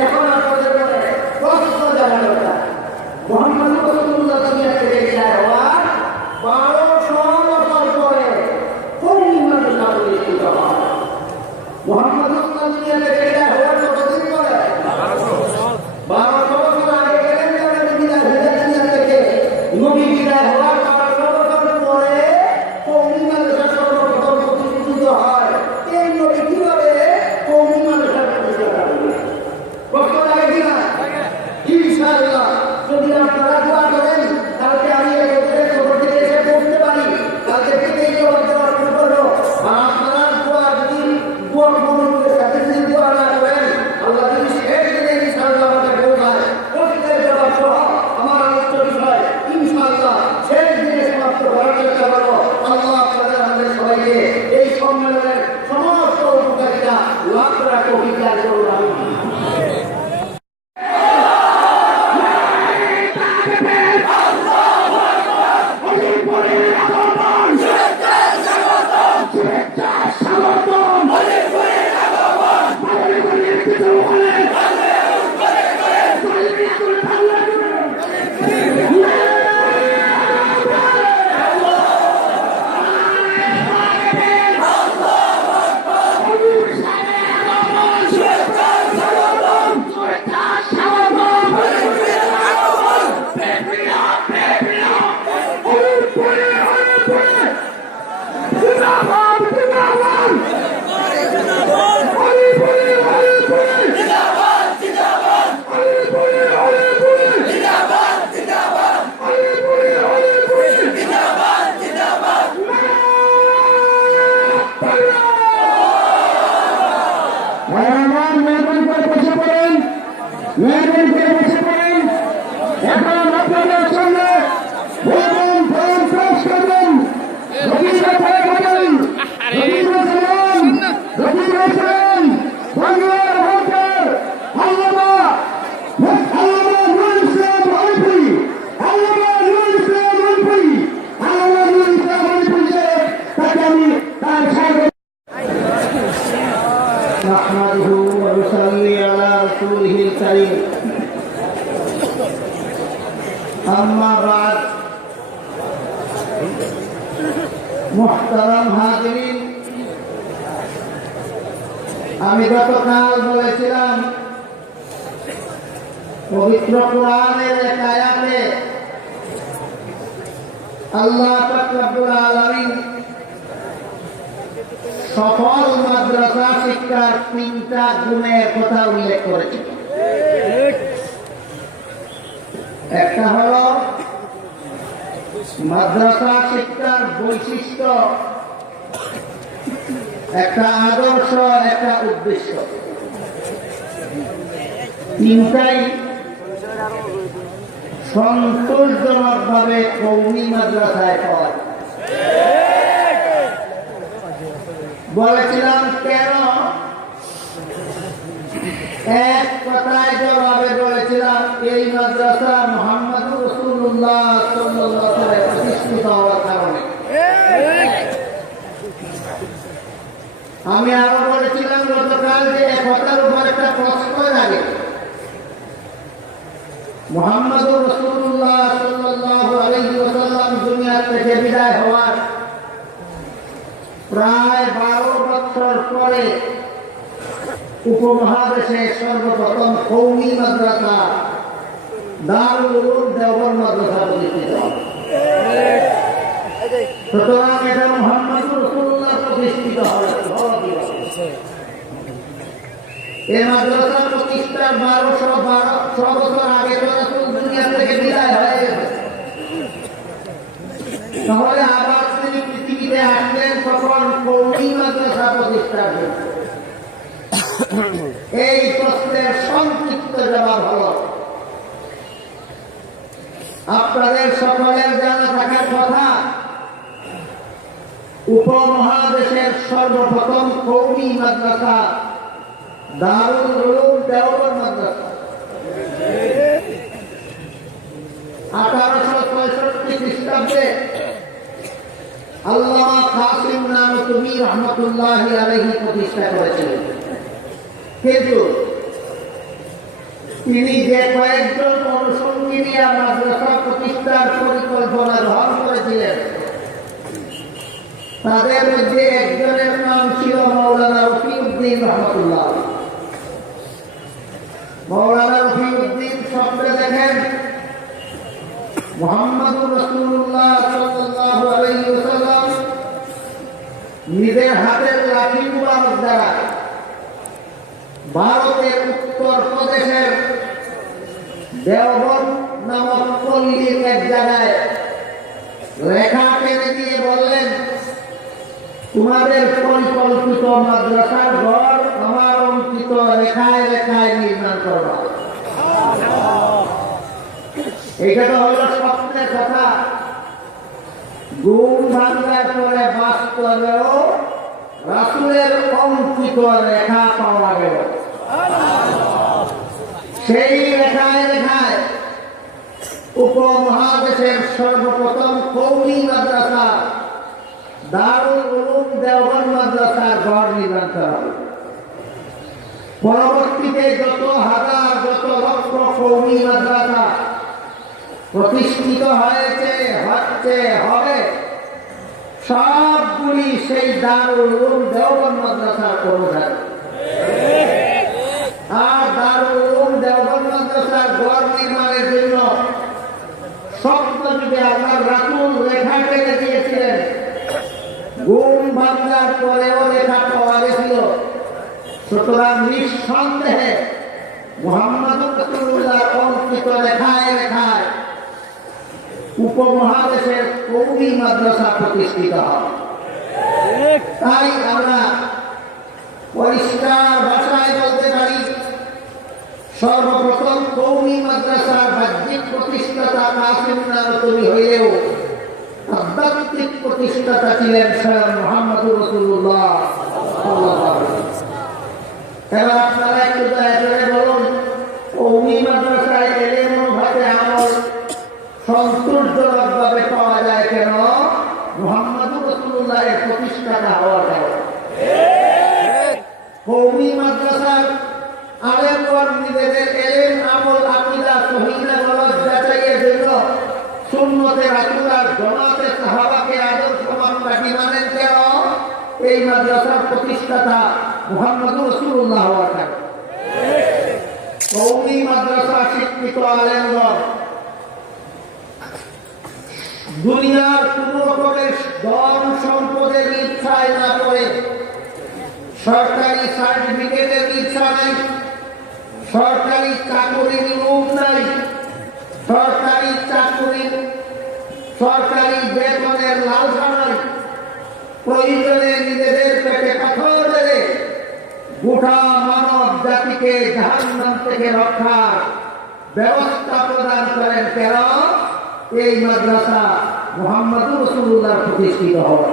এখন আপনাদের মনে প্রশ্ন জানা দরকার, মুহাম্মদ রাসূলুল্লাহ দুনিয়া থেকে বিদায় হওয়ার 1200 বছর পরে কোন মাদ্রাসা প্রতিষ্ঠিত হয়? মুহাম্মদ রাসূলুল্লাহ দুনিয়া থেকে বিদায় হওয়ার কতদিন পরে? 1200 বছর আগে গেলেন যখন বিদায় হয়ে দুনিয়া থেকে, নবী বিদায় হওয়ার 1200 বছর পরে কোন মাদ্রাসা সর্বপ্রথম প্রতিষ্ঠিত হয়? এই নবী কিভাবে কোন মাদ্রাসা প্রতিষ্ঠা করলেন? প্রশ্ন লাগে কিনা? ইনশাআল্লাহ যদি আপনারা দোয়া করেন কালকে আমি এদের খবর থেকে এসে পৌঁছতে পারি, কালকে থেকেই জবাব দেওয়া শুরু করবো। আর আপনারা দোয়া যদি দোয়া কবুল লাখ লাখ অধিকার করলাম। এখন আপনাদের সামনে পেশ করবেন রবীন্দ্র বাংলার ভোটার আল্লামা নুরুল ইসলাম আলফি তাকে আমি তার স্বাগত نحمده ونصلي على رسوله الكريم أما بعد محترم হাজিরিন, আমি গতকাল বলেছিলাম পবিত্র কোরআনের এক আয়াতে আল্লাহ পাক রব্বুল আলামিন সফল মাদ্রাসা শিক্ষার 3টা গুণের কথা উল্লেখ করেছেন। একটা হলো মাদ্রাসা শিক্ষার বৈশিষ্ট্য, একটা আদর্শ, একটা উদ্দেশ্য, 3টাই সন্তোষজনক ভাবে কওমি মাদ্রাসায় পাওয়া যায়। বলেছিলাম কেন, এক কথায় জবাবে বলেছিলাম এই মাদ্রাসা মুহাম্মদুর রাসূলুল্লাহ সাল্লাল্লাহু আলাইহি ওয়াসাল্লাম প্রতিষ্ঠিত হওয়ার কারণে। আমি আরো বলেছিলাম গতকাল যে এক কথার উপর একটা প্রশ্ন লাগে। মুহাম্মদুর রাসূলুল্লাহ সাল্লাল্লাহু আলাইহি ওয়াসাল্লাম দুনিয়া থেকে বিদায় হওয়ার প্রায় 12 বছর পরে উপমহাদেশে সর্বপ্রথম কওমি মাদ্রাসা দারুল উলুম দেওবন্দ মাদ্রাসা প্রতিষ্ঠিত হয়। সুতরাং এটা মুহাম্মদুর রাসূলুল্লাহ প্রতিষ্ঠিত হওয়া দিবস। এই মাদ্রাসা প্রতিষ্ঠার 1212 বছর আগে তো রাসূল দুনিয়া থেকে বিদায় হয়ে গেছে। তাহলে আবার তিনি পৃথিবীতে আসলেন তখন কওমি মাদ্রাসা প্রতিষ্ঠার জন্য। এই প্রশ্নের সংক্ষিপ্ত জবাব হল, আপনাদের সকলের জানা থাকার কথা, উপমহাদেশের সর্বপ্রথম কওমি মাদ্রাসা দারুল উলুম দেওবন্দ মাদ্রাসা 1865 খ্রিস্টাব্দে আল্লামা কাসিম নানুতুবি রহমতুল্লাহি আলাইহি প্রতিষ্ঠা করেছিলেন। কিন্তু তিনি যে কয়েকজন অনুষঙ্গী নিয়ে মাদ্রাসা প্রতিষ্ঠার পরিকল্পনা গ্রহণ করেছিলেন, তাদের মধ্যে একজনের নাম ছিল মাওলানা রফিউদ্দিন রহমতুল্লাহ। মাওলানা রফিউদ্দিন স্বপ্নে দেখেন মুহাম্মদুর রাসূলুল্লাহ সাল্লাল্লাহু আলাইহি ওয়াসাল্লাম নিজের হাতের লাঠি মুবারক দ্বারা ভারতের উত্তর প্রদেশের দেওবন্দ নামক পল্লীর এক জায়গায় রেখা টেনে দিয়ে বললেন, তোমাদের পরিকল্পিত মাদ্রাসার ঘর আমার অঙ্কিত রেখায় রেখায় নির্মাণ করবা। এটা তো হলো স্বপ্নের কথা। ঘুম ভাঙার পরে বাস্তবেও রাসূলের অঙ্কিত লেখা পাওয়া গেল। সেই লেখায় লেখায় উপমহাদেশের সর্বপ্রথম কওমি মাদ্রাসা দারুল উলুম দেওবন্দ মাদ্রাসার ঘর নির্মাণ করা হল। পরবর্তীতে যত হাজার যত লক্ষ কওমি মাদ্রাসা প্রতিষ্ঠিত হয়েছে, হচ্ছে, হবে, সবগুলি সেই দারুল উলুম দেওবন্দ মাদ্রাসার কর্মচারী। আর দারুল উলুম দেওবন্দ মাদ্রাসার ঘর নির্মাণের জন্য স্বপ্ন যুগে আল্লাহর রাসূল লেখা টেনে দিয়েছিলেন। ঘুম ভাঙার পরেও লেখা পাওয়া গেছিল। সুতরাং নিঃসন্দেহে মুহাম্মদুর রাসূলুল্লাহর অঙ্কিত লেখায় লেখায় উপমহাদেশের কওমি মাদ্রাসা প্রতিষ্ঠিত হয়। তাই আমরা পরিষ্কার ভাষায় বলতে পারি, সর্বপ্রথম কওমি মাদ্রাসার বাহ্যিক প্রতিষ্ঠাতা কাসিম নানতবী হইলেও আধ্যাত্মিক প্রতিষ্ঠাতা ছিলেন স্বয়ং মুহাম্মদুর রাসূলুল্লাহ সাল্লাল্লাহু আলাইহি ওয়াসাল্লাম। এবার আপনারা একটু দয়া করে বলুন, কওমি মাদ্রাসায় এলেম ভাবে আমল সন্তোষজনকভাবে পাওয়া যায় কেন? মুহাম্মদুর রাসূলুল্লাহের প্রতিষ্ঠাতা হওয়ার কারণে। কওমি মাদ্রাসার আলেমগণ নিজেদের এলেম আমল আকীদা সহিহ গলত যাচাইয়ের জন্য সুন্নতে রাসূলার জামাতে সাহাবাকে আদর্শ মানকাঠি মানেন কেন? এই মাদ্রাসার প্রতিষ্ঠাতা মুহাম্মদুর রাসূলুল্লাহ হওয়ার কারণে। কওমি মাদ্রাসা শিক্ষিত আলেমগণ দুনিয়ার কোন রকমের ধন সম্পদের ইচ্ছায় না করে, সরকারি সার্টিফিকেটের ইচ্ছা নাই, সরকারি চাকরির লোভ নাই, সরকারি বেতনের লালসা নাই, প্রয়োজনে নিজেদের পেটে পাথর দেবে গোটা মানব জাতিকে জাহান্নাম থেকে রক্ষার ব্যবস্থা প্রদান করেন কেন? এই মাদ্রাসা মুহাম্মদুর রাসূলুল্লাহ প্রতিষ্ঠিত হওয়া।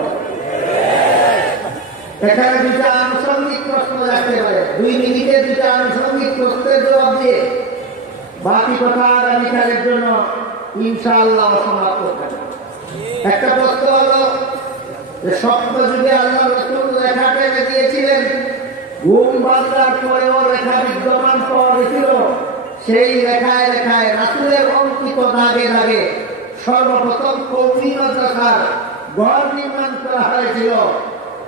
এখানে দুটা আনুষঙ্গিক প্রশ্ন রাখতে পারে, 2 মিনিটে দুটা আনুষঙ্গিক প্রশ্নের জবাব দিয়ে বাকি কথা আগামীকালের জন্য ইনশাআল্লাহ সমাপ্ত থাকবে। একটা প্রশ্ন হলো যে স্বপ্ন যুগে আল্লাহ রাসূল লেখা টেনে দিয়েছিলেন, ঘুম ভাঙার পরেও লেখা বিদ্যমান পাওয়া গেছিল। সেই লেখায় লেখায় রাসূলের অঙ্কিত দাগে দাগে সর্বপ্রথম কওমি মাদ্রাসার ঘর নির্মাণ করা হয়েছিল।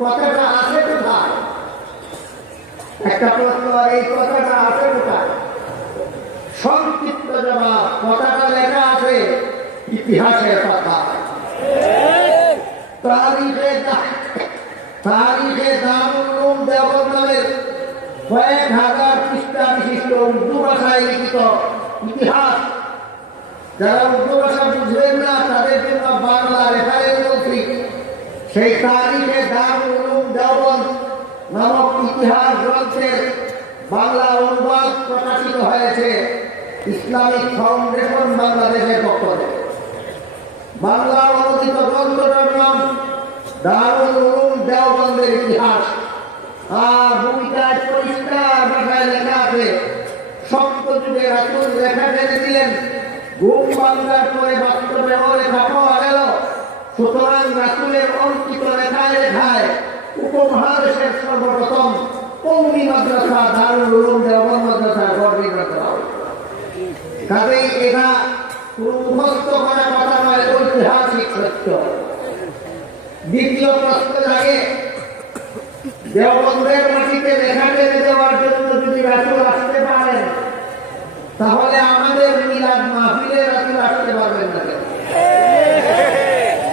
কথাটা আছে কোথায়? একটা প্রশ্ন, এই কথাটা আছে কোথায়? সংক্ষিপ্ত জবাব, কথাটা লেখা আছে ইতিহাসের পাতায়। তারিখে দারুল উলুম দেওবন্দ নামের কয়েক হাজার পৃষ্ঠা বিশিষ্ট উর্দু ভাষায় লিখিত ইতিহাস, যারা উর্দু ভাষা বুঝবেন না তাদের জন্য বাংলা রেফারেন্স বলছি। সেই তারিখে দারুল উলুম দেওবন্দ নামক ইতিহাস গ্রন্থের বাংলা অনুবাদ প্রকাশিত হয়েছে ইসলামিক ফাউন্ডেশন বাংলাদেশের পক্ষ থেকে। বাংলা অনুদিত গ্রন্থটার নাম দারুল উলুম দেওবন্দের ইতিহাস। আর ভূমিকায় পরিষ্কার ভাষায় লেখা আছে, সপ্ত যুগে রাসূল লেখা টেনে দিলেন, ঘুম ভাঙার পরে বাস্তবেও লেখা পাওয়া গেল। সুতরাং রাসূলের অঙ্কিত লেখায় লেখায় উপমহাদেশের সর্বপ্রথম কওমি মাদ্রাসা দারুল উলুম দেওবন্দ মাদ্রাসার ঘর নির্মাণ করা হল। কাজেই এটা মুখস্থ করা কথা নয়, ঐতিহাসিক সত্য। দ্বিতীয় প্রশ্ন জাগে, দেওবন্দের মাটিতে লেখা টেনে দেওয়ার জন্য যদি রাসূল আসতে পারেন, তাহলে আমাদের মিলাদ মাহফিলে রাসূল আসতে পারবেন না কেন?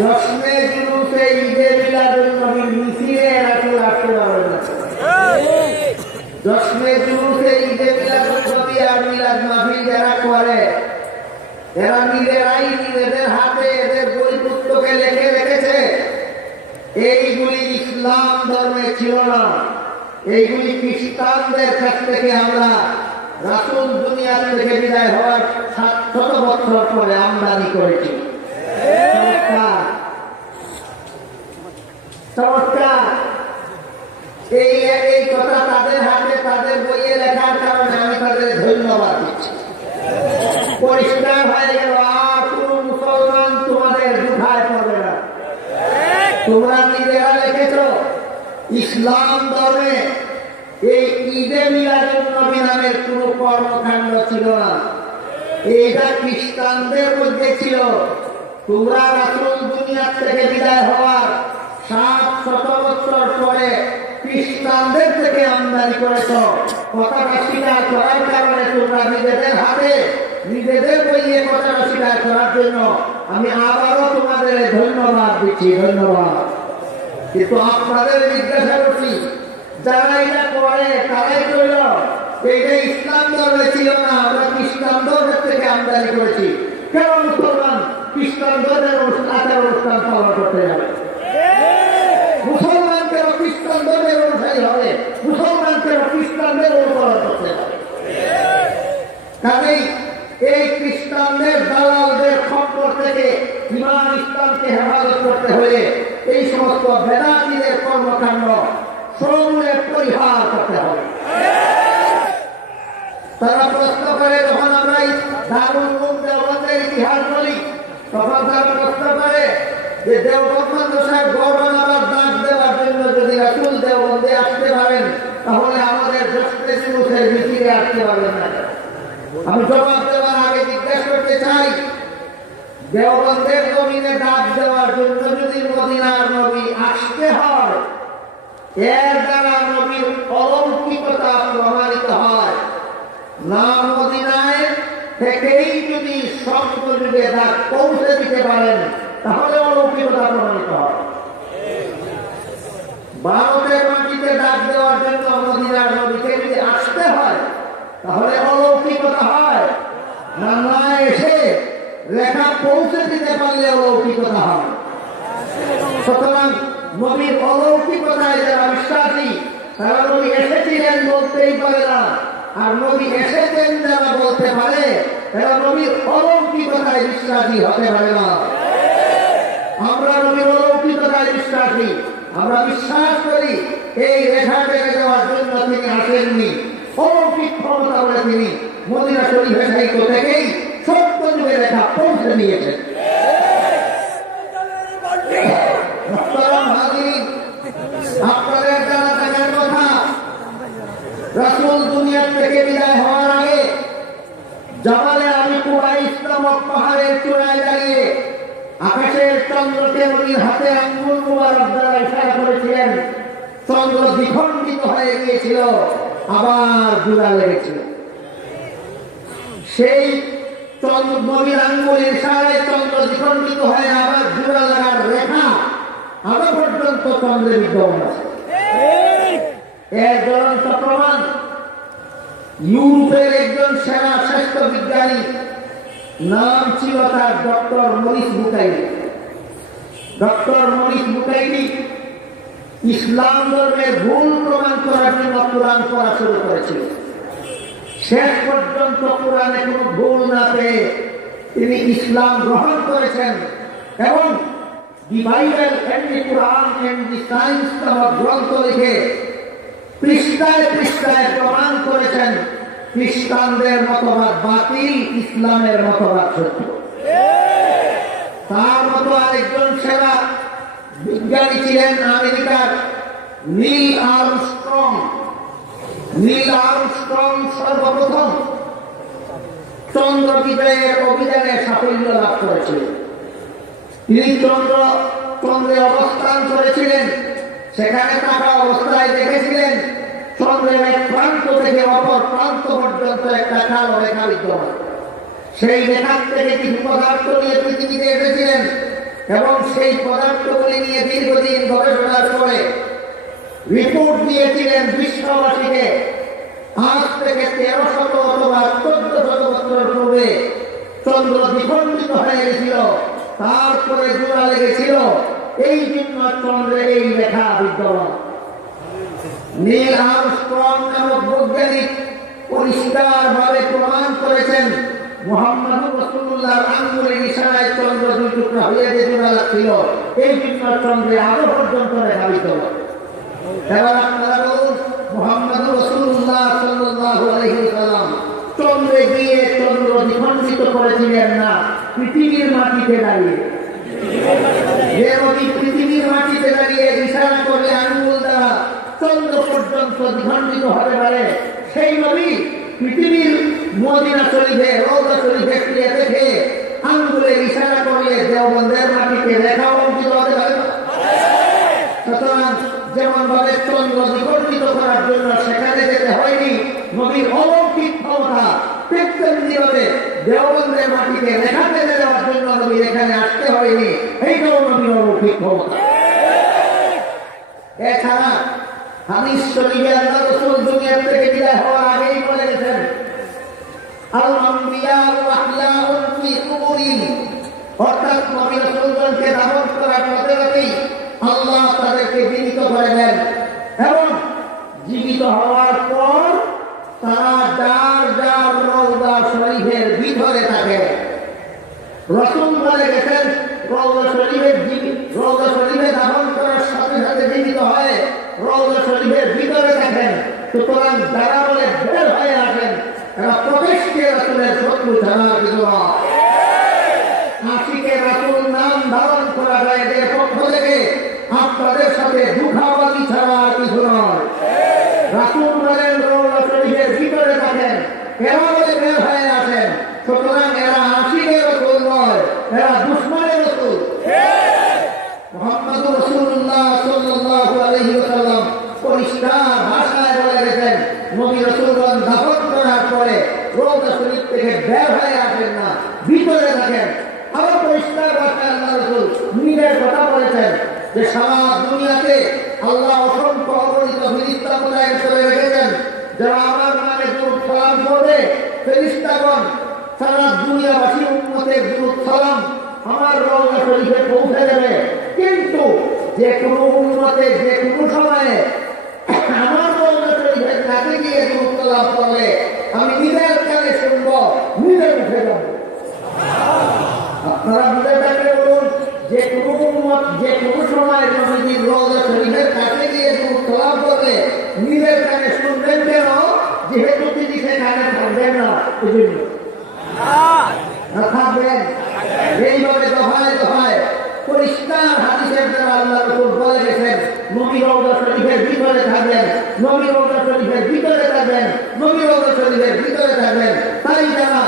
জশ্নে জুলুসে ঈদে মিলাদুন নবীর মিছিলে রাসূল আসতে পারবেন না। জশ্নে জুলুসে ঈদে মিলাদুন নবী আর মিলাদ মাহফিল যারা করে, এরা নিজেরাই নিজেদের হাতে এদের বই পুস্তকে লিখে রেখেছে। এইগুলি ইসলাম ধর্মে ছিল না, এইগুলি খ্রিস্টানদের কাছ থেকে আমরা রাসূল দুনিয়া থেকে বিদায় হওয়ার 700 বছর পরে আমদানি করেছি। চমৎকার। এই এই কথা তাদের হাতে তাদের বইয়ে লেখার কারণে আমি তাদের ধন্যবাদ দিচ্ছি। পরিষ্কার হয়ে গেল, আর কোন মুসলমান তোমাদের দুঠায় পড়বে না। তোমরা নিজেরা লিখেছ ইসলাম ধর্মে এই ঈদে মিলাদুন নবী নামের কোন কর্মকাণ্ড ছিল না, এইটা খ্রিস্টানদের মধ্যে ছিল। তোমরা রাসূল দুনিয়া থেকে বিদায় হওয়ার 700 বছর পরে খ্রিস্টানদের থেকে আমদানি করেছ। কথাটা স্বীকার করার কারণে তোমরা নিজেদের হাতে নিজেদের বইয়ে কথাটা স্বীকার করার জন্য আমি আবারও তোমাদের ধন্যবাদ দিচ্ছি, ধন্যবাদ। কিন্তু আপনাদের জিজ্ঞাসা করছি, যারা এটা করে তারাই করল, এইটা ইসলাম ধর্মে ছিল না, আমরা খ্রিস্টান ধর্মের থেকে আমদানি করেছি। কেন মুসলমান খ্রিস্টান ধর্মের আচার অনুষ্ঠান পালন করতে যাবে? মুসলমান কেন খ্রিস্টান ধর্মের অনুসারী হবে? মুসলমান কেন খ্রিস্টানদের অনুসরণ করতে হবে? কাজেই এই খ্রিস্টানদের দালালদের খপ্পর থেকে ঈমান ইসলামকে হেফাজত করতে হলে এই সমস্ত বেদাতীদের কর্মকাণ্ড সমূলে পরিহার করতে হবে। তারা প্রশ্ন করে, যখন আমরা দারুল উলুম দেওবন্দের ইতিহাস বলি, তখন তারা প্রশ্ন করে যে দেওবন্দ মাদ্রাসার গঠন আবার দাঁত দেওয়ার জন্য যদি রাসূল দেওবন্দে আসতে পারেন, তাহলে আমাদের দশতে শিশুদের মিছিলে আসতে পারবেন না। আমি জবাব দেওয়ার আগে জিজ্ঞাসা করতে চাই, দেওবন্দের জমিনে দাঁত দেওয়ার জন্য যদি মদিনার নবী আসতে হয়, এর দ্বারা নবীর অলৌকিকতা প্রমাণিত হয় না? মদিনায় থেকেই যদি সর্বযুগে দাঁত পৌঁছে দিতে পারেন, তাহলে অলৌকিকতা প্রমাণিত হয়। ভারতের মাটিতে দাঁত দেওয়ার জন্য মদিনার নবীকে যদি আসতে হয়, তাহলে অলৌকিকতা হয় না? না এসে রেখা পৌঁছে দিতে পারলে অলৌকিকতা হয়। সুতরাং নবীর অলৌকিকতায় যারা বিশ্বাসী, তারা নবী এসেছিলেন বলতেই পারে না, আর নবী এসেছেন যারা বলতে পারে, তারা নবীর অলৌকিকতায় বিশ্বাসী হতে পারে না। আমরা নবীর অলৌকিকতায় বিশ্বাসী। আমরা বিশ্বাস করি এই রেখা টেনে দেওয়ার জন্য তিনি আসেননি, অলৌকিক ক্ষমতা বলে তিনি মদিনা শরীফের সাহিত্য থেকেই সত্য যুগে রেখা পৌঁছে দিয়েছেন। আপনাদের জানা থাকার কথা, রাসূল দুনিয়া থেকে বিদায় হওয়ার আগে জাবালে আবি কুবাইস নামক পাহাড়ের চূড়ায় দাঁড়িয়ে আকাশের চন্দ্রকে নবীর হাতে আঙ্গুল মুবারক দ্বারা ইশারা করেছিলেন। চন্দ্র দ্বিখণ্ডিত হয়ে গিয়েছিল, আবার জোড়া লেগেছিল। সেই চন্দ্র নবীর আঙ্গুলের ইশারায় চন্দ্র দ্বিখণ্ডিত হয়ে আবার জোড়া লাগার রেখা আরো পর্যন্ত চন্দ্রে বিদ্যমান আছে। এর জ্বলন্ত প্রমাণ ইউরোপের একজন সেরা শ্রেষ্ঠ বিজ্ঞানী, নাম ছিল তার doctor Maurice Bucaille. Doctor Maurice Bucaille ইসলাম ধর্মের ভুল প্রমাণ করার জন্য কোরআন পড়া শুরু করেছিল। শেষ পর্যন্ত কোরআনে কোনো ভুল না পেয়ে তিনি ইসলাম গ্রহণ করেছেন এবং the Bible and the Quran and the science নামক গ্রন্থ লিখে পৃষ্ঠায় পৃষ্ঠায় প্রমাণ করেছেন খ্রিস্টানদের মতবাদ বাতিল, ইসলামের মতবাদ সত্য। তার মতো আরেকজন সেরা বিজ্ঞানী ছিলেন আমেরিকার নীল আর্মস্ট্রং। নীল আর্মস্ট্রং সর্বপ্রথম চন্দ্র বিজয়ের অভিযানে সাফল্য লাভ করেছিলেন। তিনি চন্দ্রে অবস্থান করেছিলেন, সেখানে থাকা অবস্থায় দেখেছিলেন চন্দ্রের এক প্রান্ত থেকে অপর প্রান্ত পর্যন্ত একটা কালো রেখা বিদ্যমান। সেই রেখার থেকে কিছু পদার্থ নিয়ে পৃথিবীতে এসেছিলেন এবং সেই পদার্থগুলি নিয়ে দীর্ঘদিন গবেষণার পরে রিপোর্ট দিয়েছিলেন বিশ্ববাসীকে। আজ থেকে 1300 অথবা 1400 বছর পূর্বে চন্দ্র দ্বিখণ্ডিত হয়ে গেছিল, তারপরে জোড়া লেগেছিল, এই জন্য চন্দ্রে এই রেখা বিদ্যমান। নীল আর্মস্ট্রং নামক বৈজ্ঞানিক পরিষ্কার ভাবে প্রমাণ করেছেন মুহাম্মদ রাসূলুল্লাহর আঙ্গুলের ইশারায় চন্দ্র দুই টুকরা হয়ে যে জোড়া লাগছিল, এই জন্য চন্দ্রে আরো পর্যন্ত রেখা বিদ্যমান। এবার আপনারা বলুন মুহাম্মদ রাসূলুল্লাহ সাল্লাল্লাহু আলাইহি ওয়াসাল্লাম চন্দ্রে গিয়ে চন্দ্র দ্বিখণ্ডিত করেছিলেন না পৃথিবীর মাটিতে দাঁড়িয়ে। যে নবী পৃথিবীর মাটিতে দাঁড়িয়ে ইশারা করে আঙ্গুল দ্বারা চন্দ্র পর্যন্ত দ্বিখণ্ডিত হতে পারে, সেই নবী পৃথিবীর মদিনা শরীফে রওজা শরীফে ফিরে দেখে আঙ্গুলে ইশারা করলে দেওবন্দের মাটিতে রেখা অঙ্কিত হতে পারে না। সুতরাং যেমন ভাবে চন্দ্র দ্বিখণ্ডিত করার জন্য সেখানে যেতে হয়নি, নবীর অলৌকিক ক্ষমতা তেমনি ভাবে দেওবন্দের মাটিতে রেখা টেনে দেওয়ার জন্য নবীর এখানে আসতে হয়নি, এইটাও নবীর অলৌকিক ক্ষমতা। এছাড়া হাদিস শরীফে আল্লাহ রাসূল দুনিয়া থেকে বিদায় হওয়ার আগেই বলে গেছেন, আল আম্বিয়া ওয়া আহলাউন ফি কুবুরিন, অর্থাৎ নবী রাসূলগণকে দাফন করার সাথে সাথেই আল্লাহ তাদেরকে জীবিত করে দেন এবং জীবিত হওয়ার পর তারা যার যার রওজা শরীফের ভিতরে থাকে। রাসূল বলে গেছেন রওজা শরীফে দাফন করার সাথে সাথে জীবিত হয়, রওজা শরীফের ভিতরে থাকেন। সুতরাং যারা বলে বের হয়ে আসেন, এরা প্রবেশকে রাসূলের শত্রু ছাড়া কিছু নয়। আশিকে রাসূল নাম ধারণ করা যায় এদের পক্ষ থেকে আপনাদের সাথে দুঃখাবাদী ছাড়া আর কিছু নয়। রাসূল বলেন রওজা শরীফের ভিতরে থাকেন, এরা বলে বের হয়ে আসেন। সুতরাং এরা আশিকে রাসূল নয়, এরা দুশমনের রাসূল। মুহাম্মদ রাসূলুল্লাহ সাল্লাল্লাহু আলাইহি ওয়াসাল্লাম পরিষ্কার ভাষায় বলে গেছেন, নবী রাসূলগণ দাফন করার পরে রওজা শরীফ থেকে বের হয়ে আসেন না, ভিতরে থাকেন। আবার পরিষ্কার ভাষায় আল্লাহ রাসূল নিজের কথা বলেছেন যে সারা দুনিয়াতে আল্লাহ অসংখ্য অগণিত ফেরেশতা মোতায়েন করে রেখেছেন, যারা আমার নামে দুরূদ সালাম করবে, ফেরেশতাগণ সারা দুনিয়াবাসী উম্মতের দুরূদ সালাম আমার রওজা শরীফে পৌঁছে দেবে। কিন্তু যে কোনো উম্মতে যে কোনো সময়ে আমার রওজা শরীফের কাছে গিয়ে দুরূদ সালাম করবে, আমি নিজের কানে শুনবো, নিজে উঠে যাব। আপনারা বুঝে থাকলে বলুন, যে কোনো উম্মত যে কোনো সময় নবীর রওজা শরীফের কাছে গিয়ে দুরূদ সালাম করবে, নিজের কানে শুনবেন কেন? যেহেতু তিনি সেখানে থাকবেন না, বুঝলেন না থাকবেন। এইভাবে দফায় দফায় পরিষ্কার হাদিসের দ্বারা আল্লাহ রাসূল বলে গেছেন, নবী রওজা শরীফের ভিতরে থাকবেন, নবী রওজা শরীফের ভিতরে থাকবেন, নবী রওজা শরীফের ভিতরে থাকবেন। তাই যারা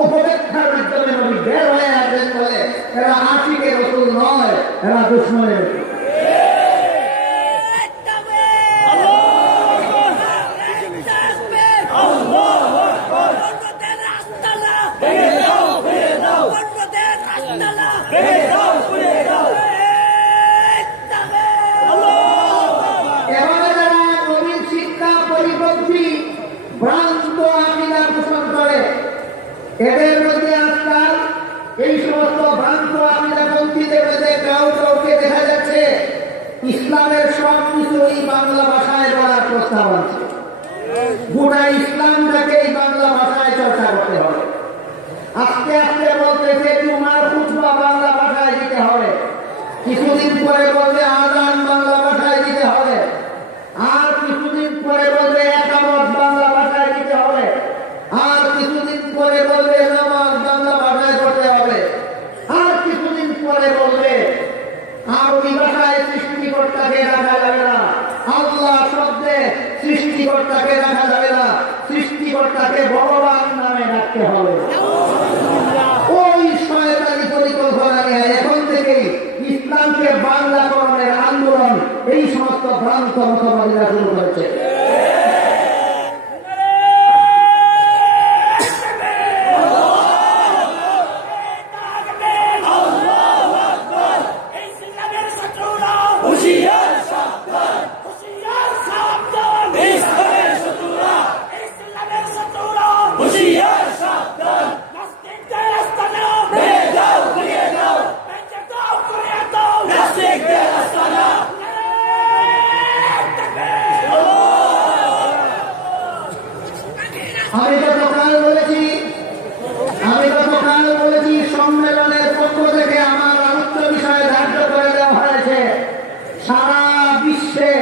অপব্যাখ্যার মাধ্যমে নবী বের হয়ে আসবেন বলে, এরা আশিকে রাসূল নয়, এরা দুশমনের রাসূল। এদের মধ্যে আজকাল এই সমস্ত ভ্রান্ত আকিদাপন্থীদের মধ্যে কাউকে দেখা যাচ্ছে ইসলামের সব কিছুই বাংলা ভাষায় বলার প্রস্তাব আছে। গোটা ইসলামটাকে এই বাংলা ভাষায় চর্চা করতে হবে। আস্তে আস্তে বলতেছে জুমার খুতবা বাংলা ভাষায় দিতে হবে, কিছুদিন পরে বলবে আযান বাংলা ভাষায় দিতে হবে, আর কিছুদিন পরে বলবে একামত বাংলা ভাষায় দিতে হবে, আর কিছুদিন পরে বলবে নামাজ বাংলা ভাষায় পড়তে হবে, আর কিছুদিন পরে বলবে আরবি ভাষায় সৃষ্টিকর্তাকে রাখা যাবে না, আল্লাহ শব্দে সৃষ্টিকর্তাকে রাখা যাবে না, সৃষ্টিকর্তাকে ভগবান নামে ডাকতে হবে। ওই শয়তানি পরিকল্পনা নিয়ে এখন থেকেই ইসলামকে বাংলাকরণের আন্দোলন এই সমস্ত ভ্রান্ত মতবাদীরা শুরু করেছে। আমি গতকাল বলেছি সম্মেলনের পক্ষ থেকে আমার আলোচ্য বিষয় ধার্য করে দেওয়া হয়েছে সারা বিশ্বে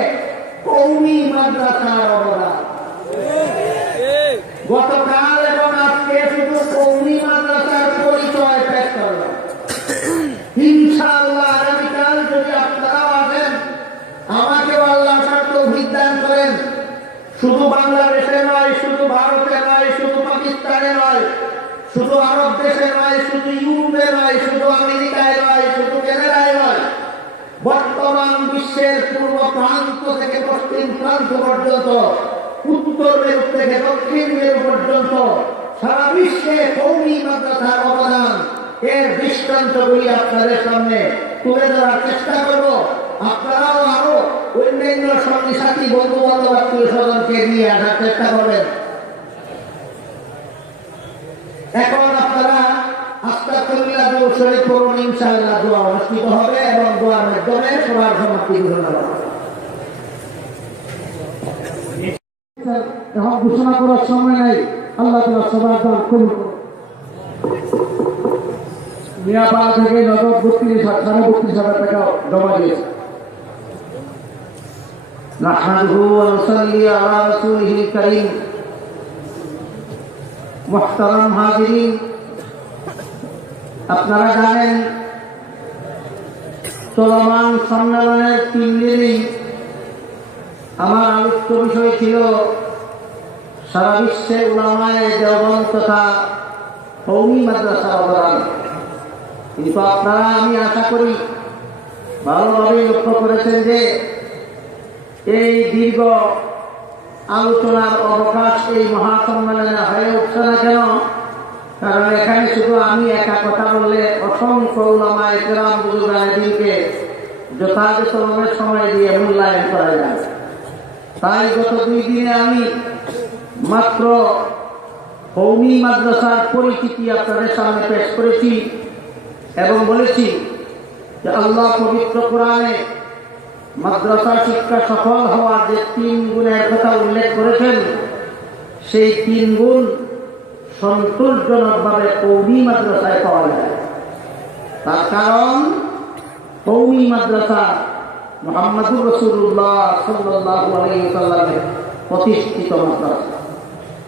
শুধু বাংলাদেশে নয়, শুধু ভারতে নয়, শুধু পাকিস্তানে নয়, শুধু আরব দেশে নয়, শুধু ইউরোপে নয়, শুধু আমেরিকায় নয়, শুধু কানাডায় নয়, বর্তমান বিশ্বের পূর্ব প্রান্ত থেকে পশ্চিম প্রান্ত পর্যন্ত, উত্তর মেরু থেকে দক্ষিণ মেরু পর্যন্ত সারা বিশ্বে কওমি মাদ্রাসার অবদান এর দৃষ্টান্তগুলি আপনাদের সামনে তুলে ধরার চেষ্টা করব। আপনারাও আরো অন্যান্য সঙ্গী সাথী বন্ধু বান্ধব আত্মীয় স্বজনকে নিয়ে আসার চেষ্টা করবেন। এখন আপনারা আস্তাগফিরুল্লাহ দরুদ শরীফ পড়ুন, ইনশাআল্লাহ দোয়া অনুষ্ঠিত হবে এবং দোয়ার মাধ্যমে সবার সমাপ্তি ঘোষণা করা হবে। এখন ঘোষণা করার সময় নাই। আল্লাহ তাআলা সবার দান কবুল করুন। মিয়াপাড়া থেকে নগদ 32,000 টাকা জমা দিয়েছে। নাহমাদুহু ওয়া নুসাল্লি আলা রাসূলিহিল কারীম। মুহতারাম হাজিরিন, আপনারা জানেন চলমান সম্মেলনের 3 দিনেই আমার আলোচ্য বিষয় ছিল সারা বিশ্বে উলামায়ে দেওবন্দ তথা কওমি মাদ্রাসার অবদান। কিন্তু আপনারা, আমি আশা করি, ভালোভাবে লক্ষ্য করেছেন যে এই দীর্ঘ আলোচনার অবকাশ এই মহাসম্মেলনে হয়ে উঠছে না কেন? কারণ এখানে শুধু আমি একা কথা বললে অসংখ্য উলামায়ে কেরাম বুজুর্গানে দ্বীনকে যথাযথভাবে সময় দিয়ে মূল্যায়ন করা যায়। তাই গত 2 দিনে আমি মাত্র কওমি মাদ্রাসার পরিচিতি আপনাদের সামনে পেশ করেছি এবং বলেছি যে আল্লাহ পবিত্র কোরআনে মাদ্রাসা শিক্ষা সফল হওয়ার যে 3 গুণের কথা উল্লেখ করেছেন, সেই 3 গুণ সন্তোষজনকভাবে কওমি মাদ্রাসায় পাওয়া যায়। তার কারণ কওমি মাদ্রাসা মুহাম্মদুর রাসূলুল্লাহ সাল্লাল্লাহু আলাইহি ওয়াসাল্লামের প্রতিষ্ঠিত মাদ্রাসা।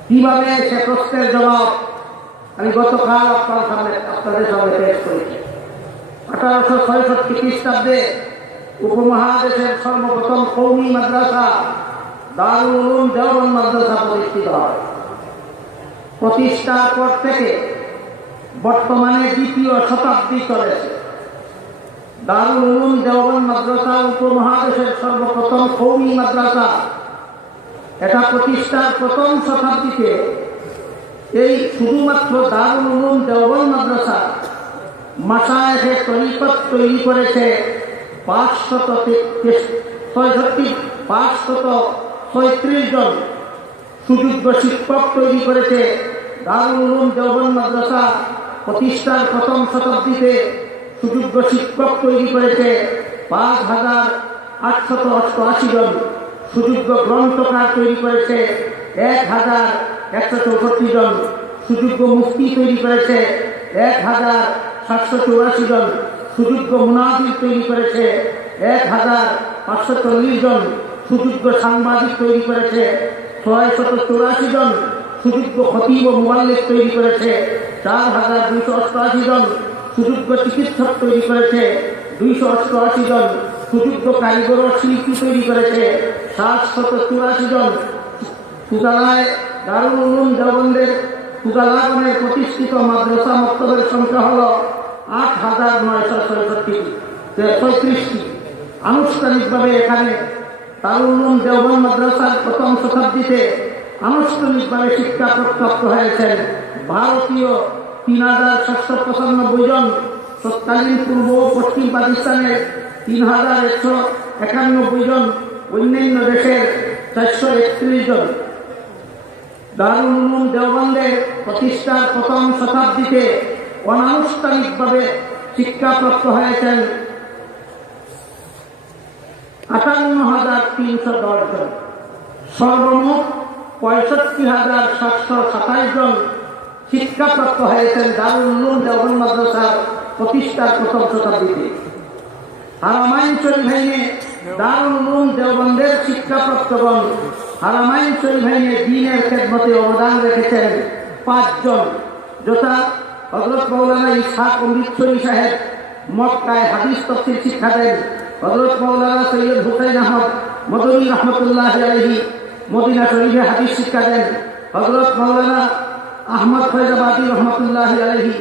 কিভাবে সে প্রশ্নের জবাব আমি গতকাল আপনাদের সামনে পেশ করেছি। 1866 খ্রিস্টাব্দে উপমহাদেশের সর্বপ্রথম কওমি মাদ্রাসা দারুল উলুম দেওবন্দ মাদ্রাসা প্রতিষ্ঠিত হয়। প্রতিষ্ঠার পর থেকে বর্তমানে 2য় শতাব্দী চলেছে। দারুল উলুম দেওবন্দ মাদ্রাসা উপমহাদেশের সর্বপ্রথম কওমি মাদ্রাসা। এটা প্রতিষ্ঠার প্রথম শতাব্দীতে এই শুধুমাত্র দারুল উলুম দেওবন্দ মাদ্রাসা মাশায়েখে তরিকত তৈরি করেছে 536 জন। সুযোগ্য শিক্ষক তৈরি করেছে। দারুল উলুম দেওবন্দ মাদ্রাসা প্রতিষ্ঠার প্রথম শতাব্দীতে সুযোগ্য শিক্ষক তৈরি করেছে 5,888 জন। সুযোগ্য গ্রন্থকার তৈরি করেছে 1,164 জন। সুযোগ্য মুফতি তৈরি করেছে 1,784 জন। সুযোগ্য মুনাজির তৈরি করেছে 1,540 জন। সুযোগ্য সাংবাদিক তৈরি করেছে 684 জন। সুযোগ্য খতিব ও মুবাল্লিগ তৈরি করেছে 4,288 জন। সুযোগ্য চিকিৎসক তৈরি করেছে 288 জন। সুযোগ্য কারিগর ও শিল্পী তৈরি করেছে 784 জন। সুতরাং দারুল উলুম দেওবন্দের সুগালাগণের প্রতিষ্ঠিত মাদ্রাসা মক্তবের সংখ্যা হল 8,936টি। আনুষ্ঠানিকভাবে এখানে দারুল উলুম দেওবন্দ মাদ্রাসার প্রথম শতাব্দীতে আনুষ্ঠানিকভাবে শিক্ষা প্রাপ্ত হয়েছেন ভারতীয় 3,795 জন। তৎকালীন পূর্ব ও পশ্চিম পাকিস্তানের 3,191 জন। অন্যান্য দেশের 431 জন। দারুল উলুম দেওবন্দের প্রতিষ্ঠার প্রথম শতাব্দীতে অনানুষ্ঠানিকভাবে শিক্ষাপ্রাপ্ত হয়েছেন 58,310 জন। সর্বমোট 65,727 জন শিক্ষাপ্রাপ্ত হয়েছেন দারুল উলুম দেওবন্দ মাদ্রাসার প্রতিষ্ঠার প্রথম শতাব্দীতে। হারামাইন শরীফাইনে দারুল উলুম দেওবন্দের শিক্ষাপ্রাপ্তগণ হারামাইন শরীফাইনে দ্বীনের খেদমতে অবদান রেখেছেন 5 জন, যথা হযরত মাওলানা ইসহাক অমৃতসরী সাহেব মক্কায় হাদিস তাফসীর শিক্ষা দেন। হযরত মাওলানা সৈয়দ হুসাইন আহমদ মদনী রহমতুল্লাহ আলাইহি মদিনা শরীফে হাদিস শিক্ষা দেন। হযরত মাওলানা আহমদ ফয়জাবাদী রহমতুল্লাহ আলাইহি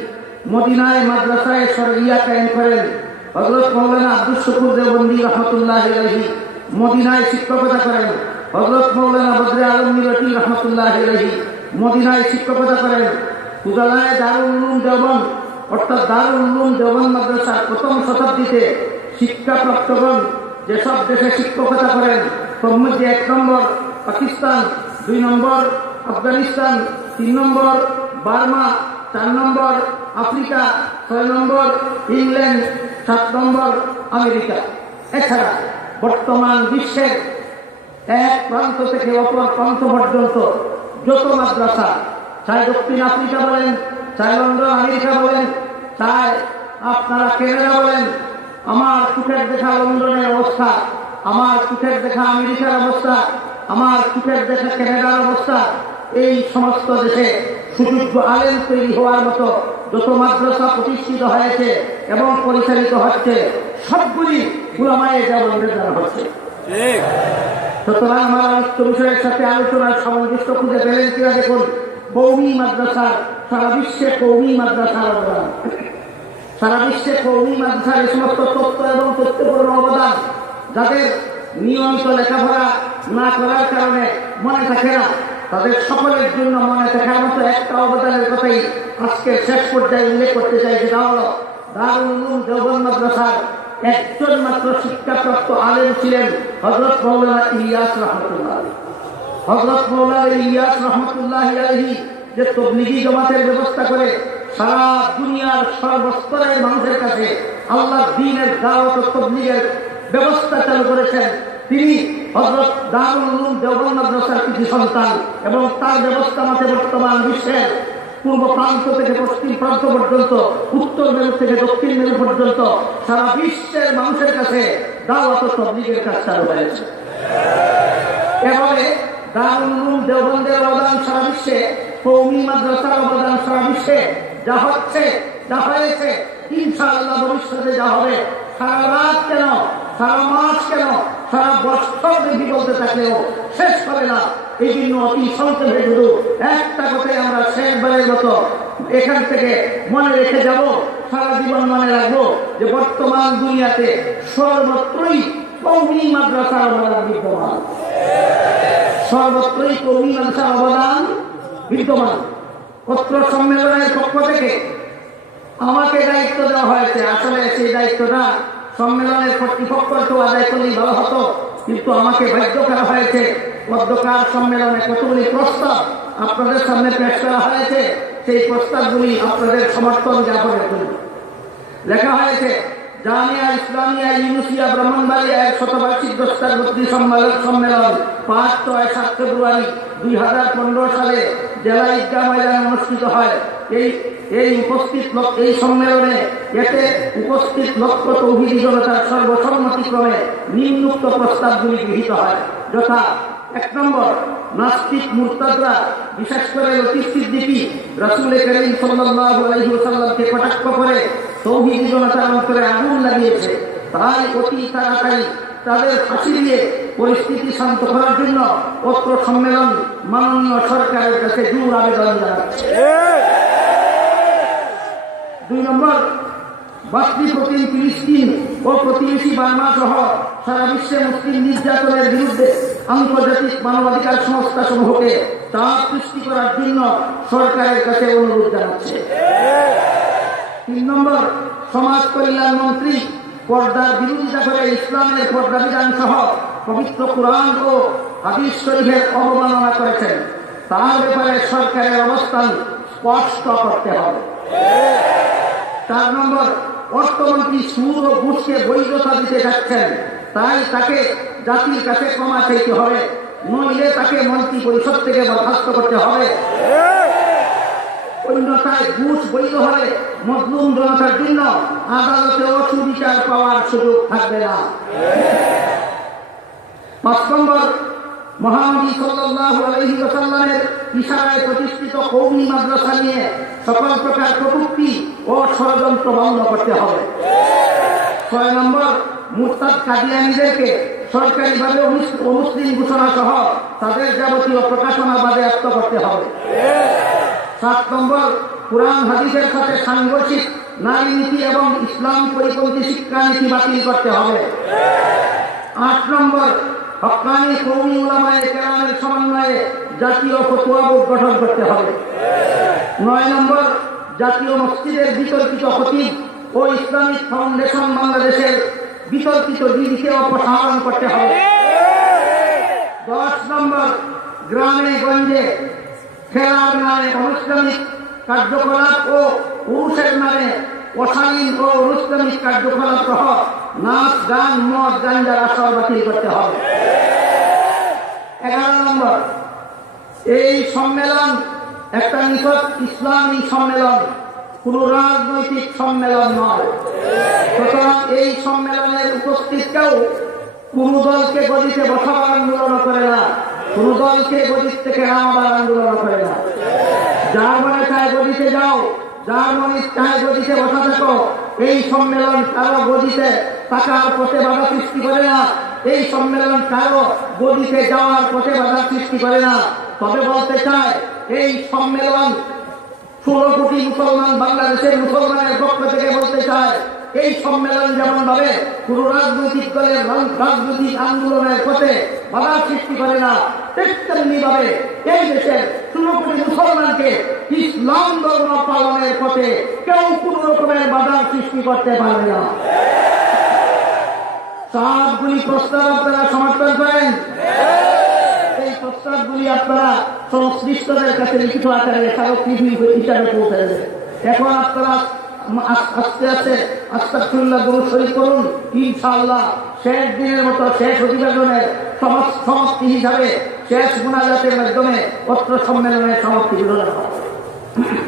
মদিনায় মাদ্রাসায় শরঈয়া কায়েম করেন। হযরত মাওলানা আব্দুল শুকুর দেওবন্দি রহমতুল্লাহ আলাইহি মদিনায় শিক্ষকতা করেন। হযরত মাওলানা বদরে আলম মিরটি রহমতুল্লাহ আলাইহি মদিনায় শিক্ষকতা করেন। কুদালায় দারুল উলুম দেওবন্দ অর্থাৎ দারুল উলুম দেওবন্দ মাদ্রাসার প্রথম শতাব্দীতে শিক্ষাপ্রাপ্তগণ যেসব দেশে শিক্ষকতা করেন তার মধ্যে 1 নম্বর পাকিস্তান, 2 নম্বর আফগানিস্তান, 3 নম্বর বার্মা, 4 নম্বর আফ্রিকা, 6 নম্বর ইংল্যান্ড, 7 নম্বর আমেরিকা। এছাড়া বর্তমান বিশ্বের এক প্রান্ত থেকে অপর প্রান্ত পর্যন্ত যত মাদ্রাসা, চাই দক্ষিণ আফ্রিকা বলেন, চাই লন্ডন আমেরিকা বলেন, চাই আপনারা কেনাডা বলেন, আমার চোখের দেখা লন্ডনের অবস্থা, আমার চোখের দেখা আমেরিকার অবস্থা, আমার চোখের দেখা কেনাডার অবস্থা, এই সমস্ত দেশে সুযোগ্য আলেম তৈরি হওয়ার মতো যত মাদ্রাসা প্রতিষ্ঠিত হয়েছে এবং পরিচালিত হচ্ছে সবগুলি উলামায়ে দেওবন্দের দ্বারা হচ্ছে। সুতরাং আমার আলোচ্য বিষয়ের সাথে আলোচনার সামঞ্জস্য খুঁজে পেলেন কিনা দেখুন। কওমি মাদ্রাসার সারা বিশ্বে কওমি মাদ্রাসার অবদান, সারা বিশ্বে কওমি মাদ্রাসার এই সমস্ত তথ্য এবং তথ্যপূর্ণ অবদান যাদের নিয়মিত লেখাপড়া না করার কারণে মনে থাকে না, তাদের সকলের জন্য মনে থাকার মতো একটা অবদানের কথাই আজকে শেষ পর্যায়ে উল্লেখ করতে চাই। সেটা হলো দারুল উলুম দেওবন্দ মাদ্রাসার একজন মাত্র শিক্ষাপ্রাপ্ত আলেম ছিলেন হযরত মাওলানা ইলিয়াস রহমতুল্লাহ। হযরত মাওলানা ইলিয়াস রহমতুল্লাহ আলাইহি যে তাবলীগী জামাতের ব্যবস্থা করে সারা দুনিয়ার সর্বস্তরের মানুষের কাছে আল্লাহর দ্বীনের দাওয়াত ও তাবলীগের ব্যবস্থা চালু করেছেন, তিনি হযরত দারুল উলুম দেওবন্দ মাদ্রাসার কিছু সন্তান এবং তার ব্যবস্থা মতে বর্তমান বিশ্বের পূর্ব প্রান্ত থেকে পশ্চিম প্রান্ত পর্যন্ত, উত্তর মেরু থেকে দক্ষিণ মেরু পর্যন্ত সারা বিশ্বের মানুষের কাছে দাওয়াত ও তাবলীগের কাজ চালু হয়েছে। এভাবে দারুল উলুম দেওবন্দের অবদান সারা বিশ্বে, কওমি মাদ্রাসার অবদান সারা বিশ্বে, যা হচ্ছে যা হয়েছে ইনশাআল্লাহ ভবিষ্যতে যা হবে, সারা রাত কেন, সারা মাস কেন, সারা বছর বেশি বলতে থাকলেও শেষ হবে না। এই জন্য অতি সংক্ষেপে শুধু একটা কথাই আমরা শেষবারের মতো এখান থেকে মনে রেখে যাব, সারা জীবন মনে রাখবো যে বর্তমান দুনিয়াতে সর্বত্রই কওমি মাদ্রাসার অবদান বিদ্যমান, সর্বত্রই কওমি মাদ্রাসার অবদান বিদ্যমান। পত্র সম্মেলনের পক্ষ থেকে আমাকে দায়িত্ব দেওয়া হয়েছে। আসলে সেই দায়িত্বটা সম্মেলনের কর্তৃপক্ষ তো আদায় করলেই ভালো হতো, কিন্তু আমাকে বাধ্য করা হয়েছে। মধ্যকার সম্মেলনে কতগুলি প্রস্তাব আপনাদের সামনে পেশ করা হয়েছে, সেই প্রস্তাবগুলি আপনাদের সমর্থন জ্ঞাপনের জন্য লেখা হয়েছে। জামিয়া ইসলামিয়া ইউনুসিয়া ব্রাহ্মণবাড়িয়া 100বার্ষিক দস্তারবর্তী সম্মেলন 5-7 ফেব্রুয়ারি 2015 সালে জেলা ঈদগাহ ময়দানে অনুষ্ঠিত হয়। এই সম্মেলনে এতে উপস্থিত লক্ষ তৌহিদি জনতার সর্বসম্মতিক্রমে নিম্নোক্ত প্রস্তাবগুলি গৃহীত হয়, যথা 1 নম্বর, নাস্তিক মুরতাদরা বিশেষ করে লতিফ সিদ্দিকী রাসূল করিম সাল্লাল্লাহু আলাইহি ওয়াসাল্লামকে কটাক্ষ করে তৌহিদি জনতার অন্তরে আগুন লাগিয়েছে, তাই অতি তাড়াতাড়ি তাদের ফাঁসি দিয়ে পরিস্থিতি শান্ত করার জন্য পত্র সম্মেলন মাননীয় সরকারের কাছে জোর আবেদন জানাচ্ছে। 2 নম্বর, বাস্তি প্রতিম ফিলিস্তিন ও প্রতিবেশী বার্মা সহ সারা বিশ্বে মুসলিম নির্যাতনের বিরুদ্ধে আন্তর্জাতিক মানবাধিকার সংস্থা সমূহকে চাপ সৃষ্টি করার জন্য সরকারের কাছে অনুরোধ জানাচ্ছে। 3 নম্বর, সমাজ কল্যাণ মন্ত্রী পর্দার বিরোধিতা করে ইসলামের পর্দা বিধান সহ পবিত্র কুরআন ও হাদিস শরীফের অবমাননা করেছেন, তার ব্যাপারে সরকারের অবস্থান স্পষ্ট করতে হবে। 4 নম্বর, অর্থমন্ত্রী সুদ ও ঘুষকে বৈধতা দিতে যাচ্ছেন, তাই তাকে জাতির কাছে ক্ষমা চাইতে হবে, নইলে তাকে মন্ত্রী পরিষদ থেকে বরখাস্ত করতে হবে। অন্যথায় ঘুষ বৈধ হলে মজলুম জনতার জন্য আদালতেও সুবিচার পাওয়ার সুযোগ থাকবে না। 5 নম্বর, মহানবী সাল্লাল্লাহু আলাইহি ওয়াসাল্লামের ইশারায় প্রতিষ্ঠিত কওমি মাদ্রাসা নিয়ে সকল প্রকার কটূক্তি ও ষড়যন্ত্র বন্ধ করতে হবে। 6 নম্বর, মুরতাদ কাদিয়ানীদেরকে সরকারিভাবে অমুসলিম ঘোষণা সহ তাদের যাবতীয় প্রকাশনা বাজেয়াপ্ত করতে হবে। 7 নম্বর, কোরআন হাদিসের সাথে সাংঘর্ষিক নারী নীতি এবং ইসলাম পরিপন্থী শিক্ষানীতি বাতিল করতে হবে। 8 নম্বর, হক্কানি কওমি উলামায়ে কেরামের সমন্বয়ে জাতীয় ফতোয়া বোর্ড গঠন করতে হবে। 9 নম্বর, জাতীয় মসজিদের বিতর্কিত খতিব ও ইসলামিক ফাউন্ডেশন বাংলাদেশের বিতর্কিত দিদিকে অপসারণ করতে হবে। 10 নম্বর, গ্রামে গঞ্জে খেলার নামে অনুষ্ঠানিক কার্যকলাপ ও পুরুষের নামে অশালীন ও অনুষ্ঠানিক কার্যকলাপ সহ নাচ গান মদ গাঞ্জার আসর বাতিল করতে হবে। 11 নম্বর, এই সম্মেলন একটা নিছক ইসলামী সম্মেলন, কোন রাজনৈতিক সম্মেলন নয়। সুতরাং এই সম্মেলনের উপস্থিত কেউ কোন দলকে গদিতে বসাবার আন্দোলন করে না, কোন দলকে গদির থেকে নামাবার আন্দোলন করে না। যার মনে চায় গদিতে যাও, যার মনে চায় গদিতে বসা থাকো। এই সম্মেলন কারো গদিতে থাকার পথে বাধা সৃষ্টি করে না, এই সম্মেলন কারো গদিতে যাওয়ার পথে বাধা সৃষ্টি করে না। তবে বলতে চায়, এই সম্মেলন 16 কোটি মুসলমান বাংলাদেশের মুসলমানের পক্ষ থেকে বলতে চায়, এই সম্মেলন যেমন ভাবে কোন রাজনৈতিক দলের রাজনৈতিক আন্দোলনের পথে বাধা সৃষ্টি করে না, ঠিক তেমনি ভাবে এই দেশের 16 কোটি মুসলমানকে ইসলাম ধর্ম পালনের পথে কেউ কোন রকমের বাধা সৃষ্টি করতে পারবে না। সবগুলি প্রস্তাব আপনারা সমর্থন করেন? এই প্রস্তাবগুলি আপনারা সংশ্লিষ্টদের কাছে লিখিত আকারে স্মারকলিপি হিসাবে পৌঁছে দেবেন। এখন আপনারা আস্তে আস্তে আস্তাগফিরুল্লাহ দরুদ শরীফ করুন। ইনশাআল্লাহ শেষ দিনের মতো শেষ অভিবাদনের সমাপ্তি হিসাবে শেষ মুনাজাতের মাধ্যমে পত্র সম্মেলনের সমাপ্তি ঘোষণা করা হবে।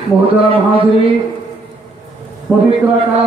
মোহতারাম হাজিরিন, পবিত্র কালাম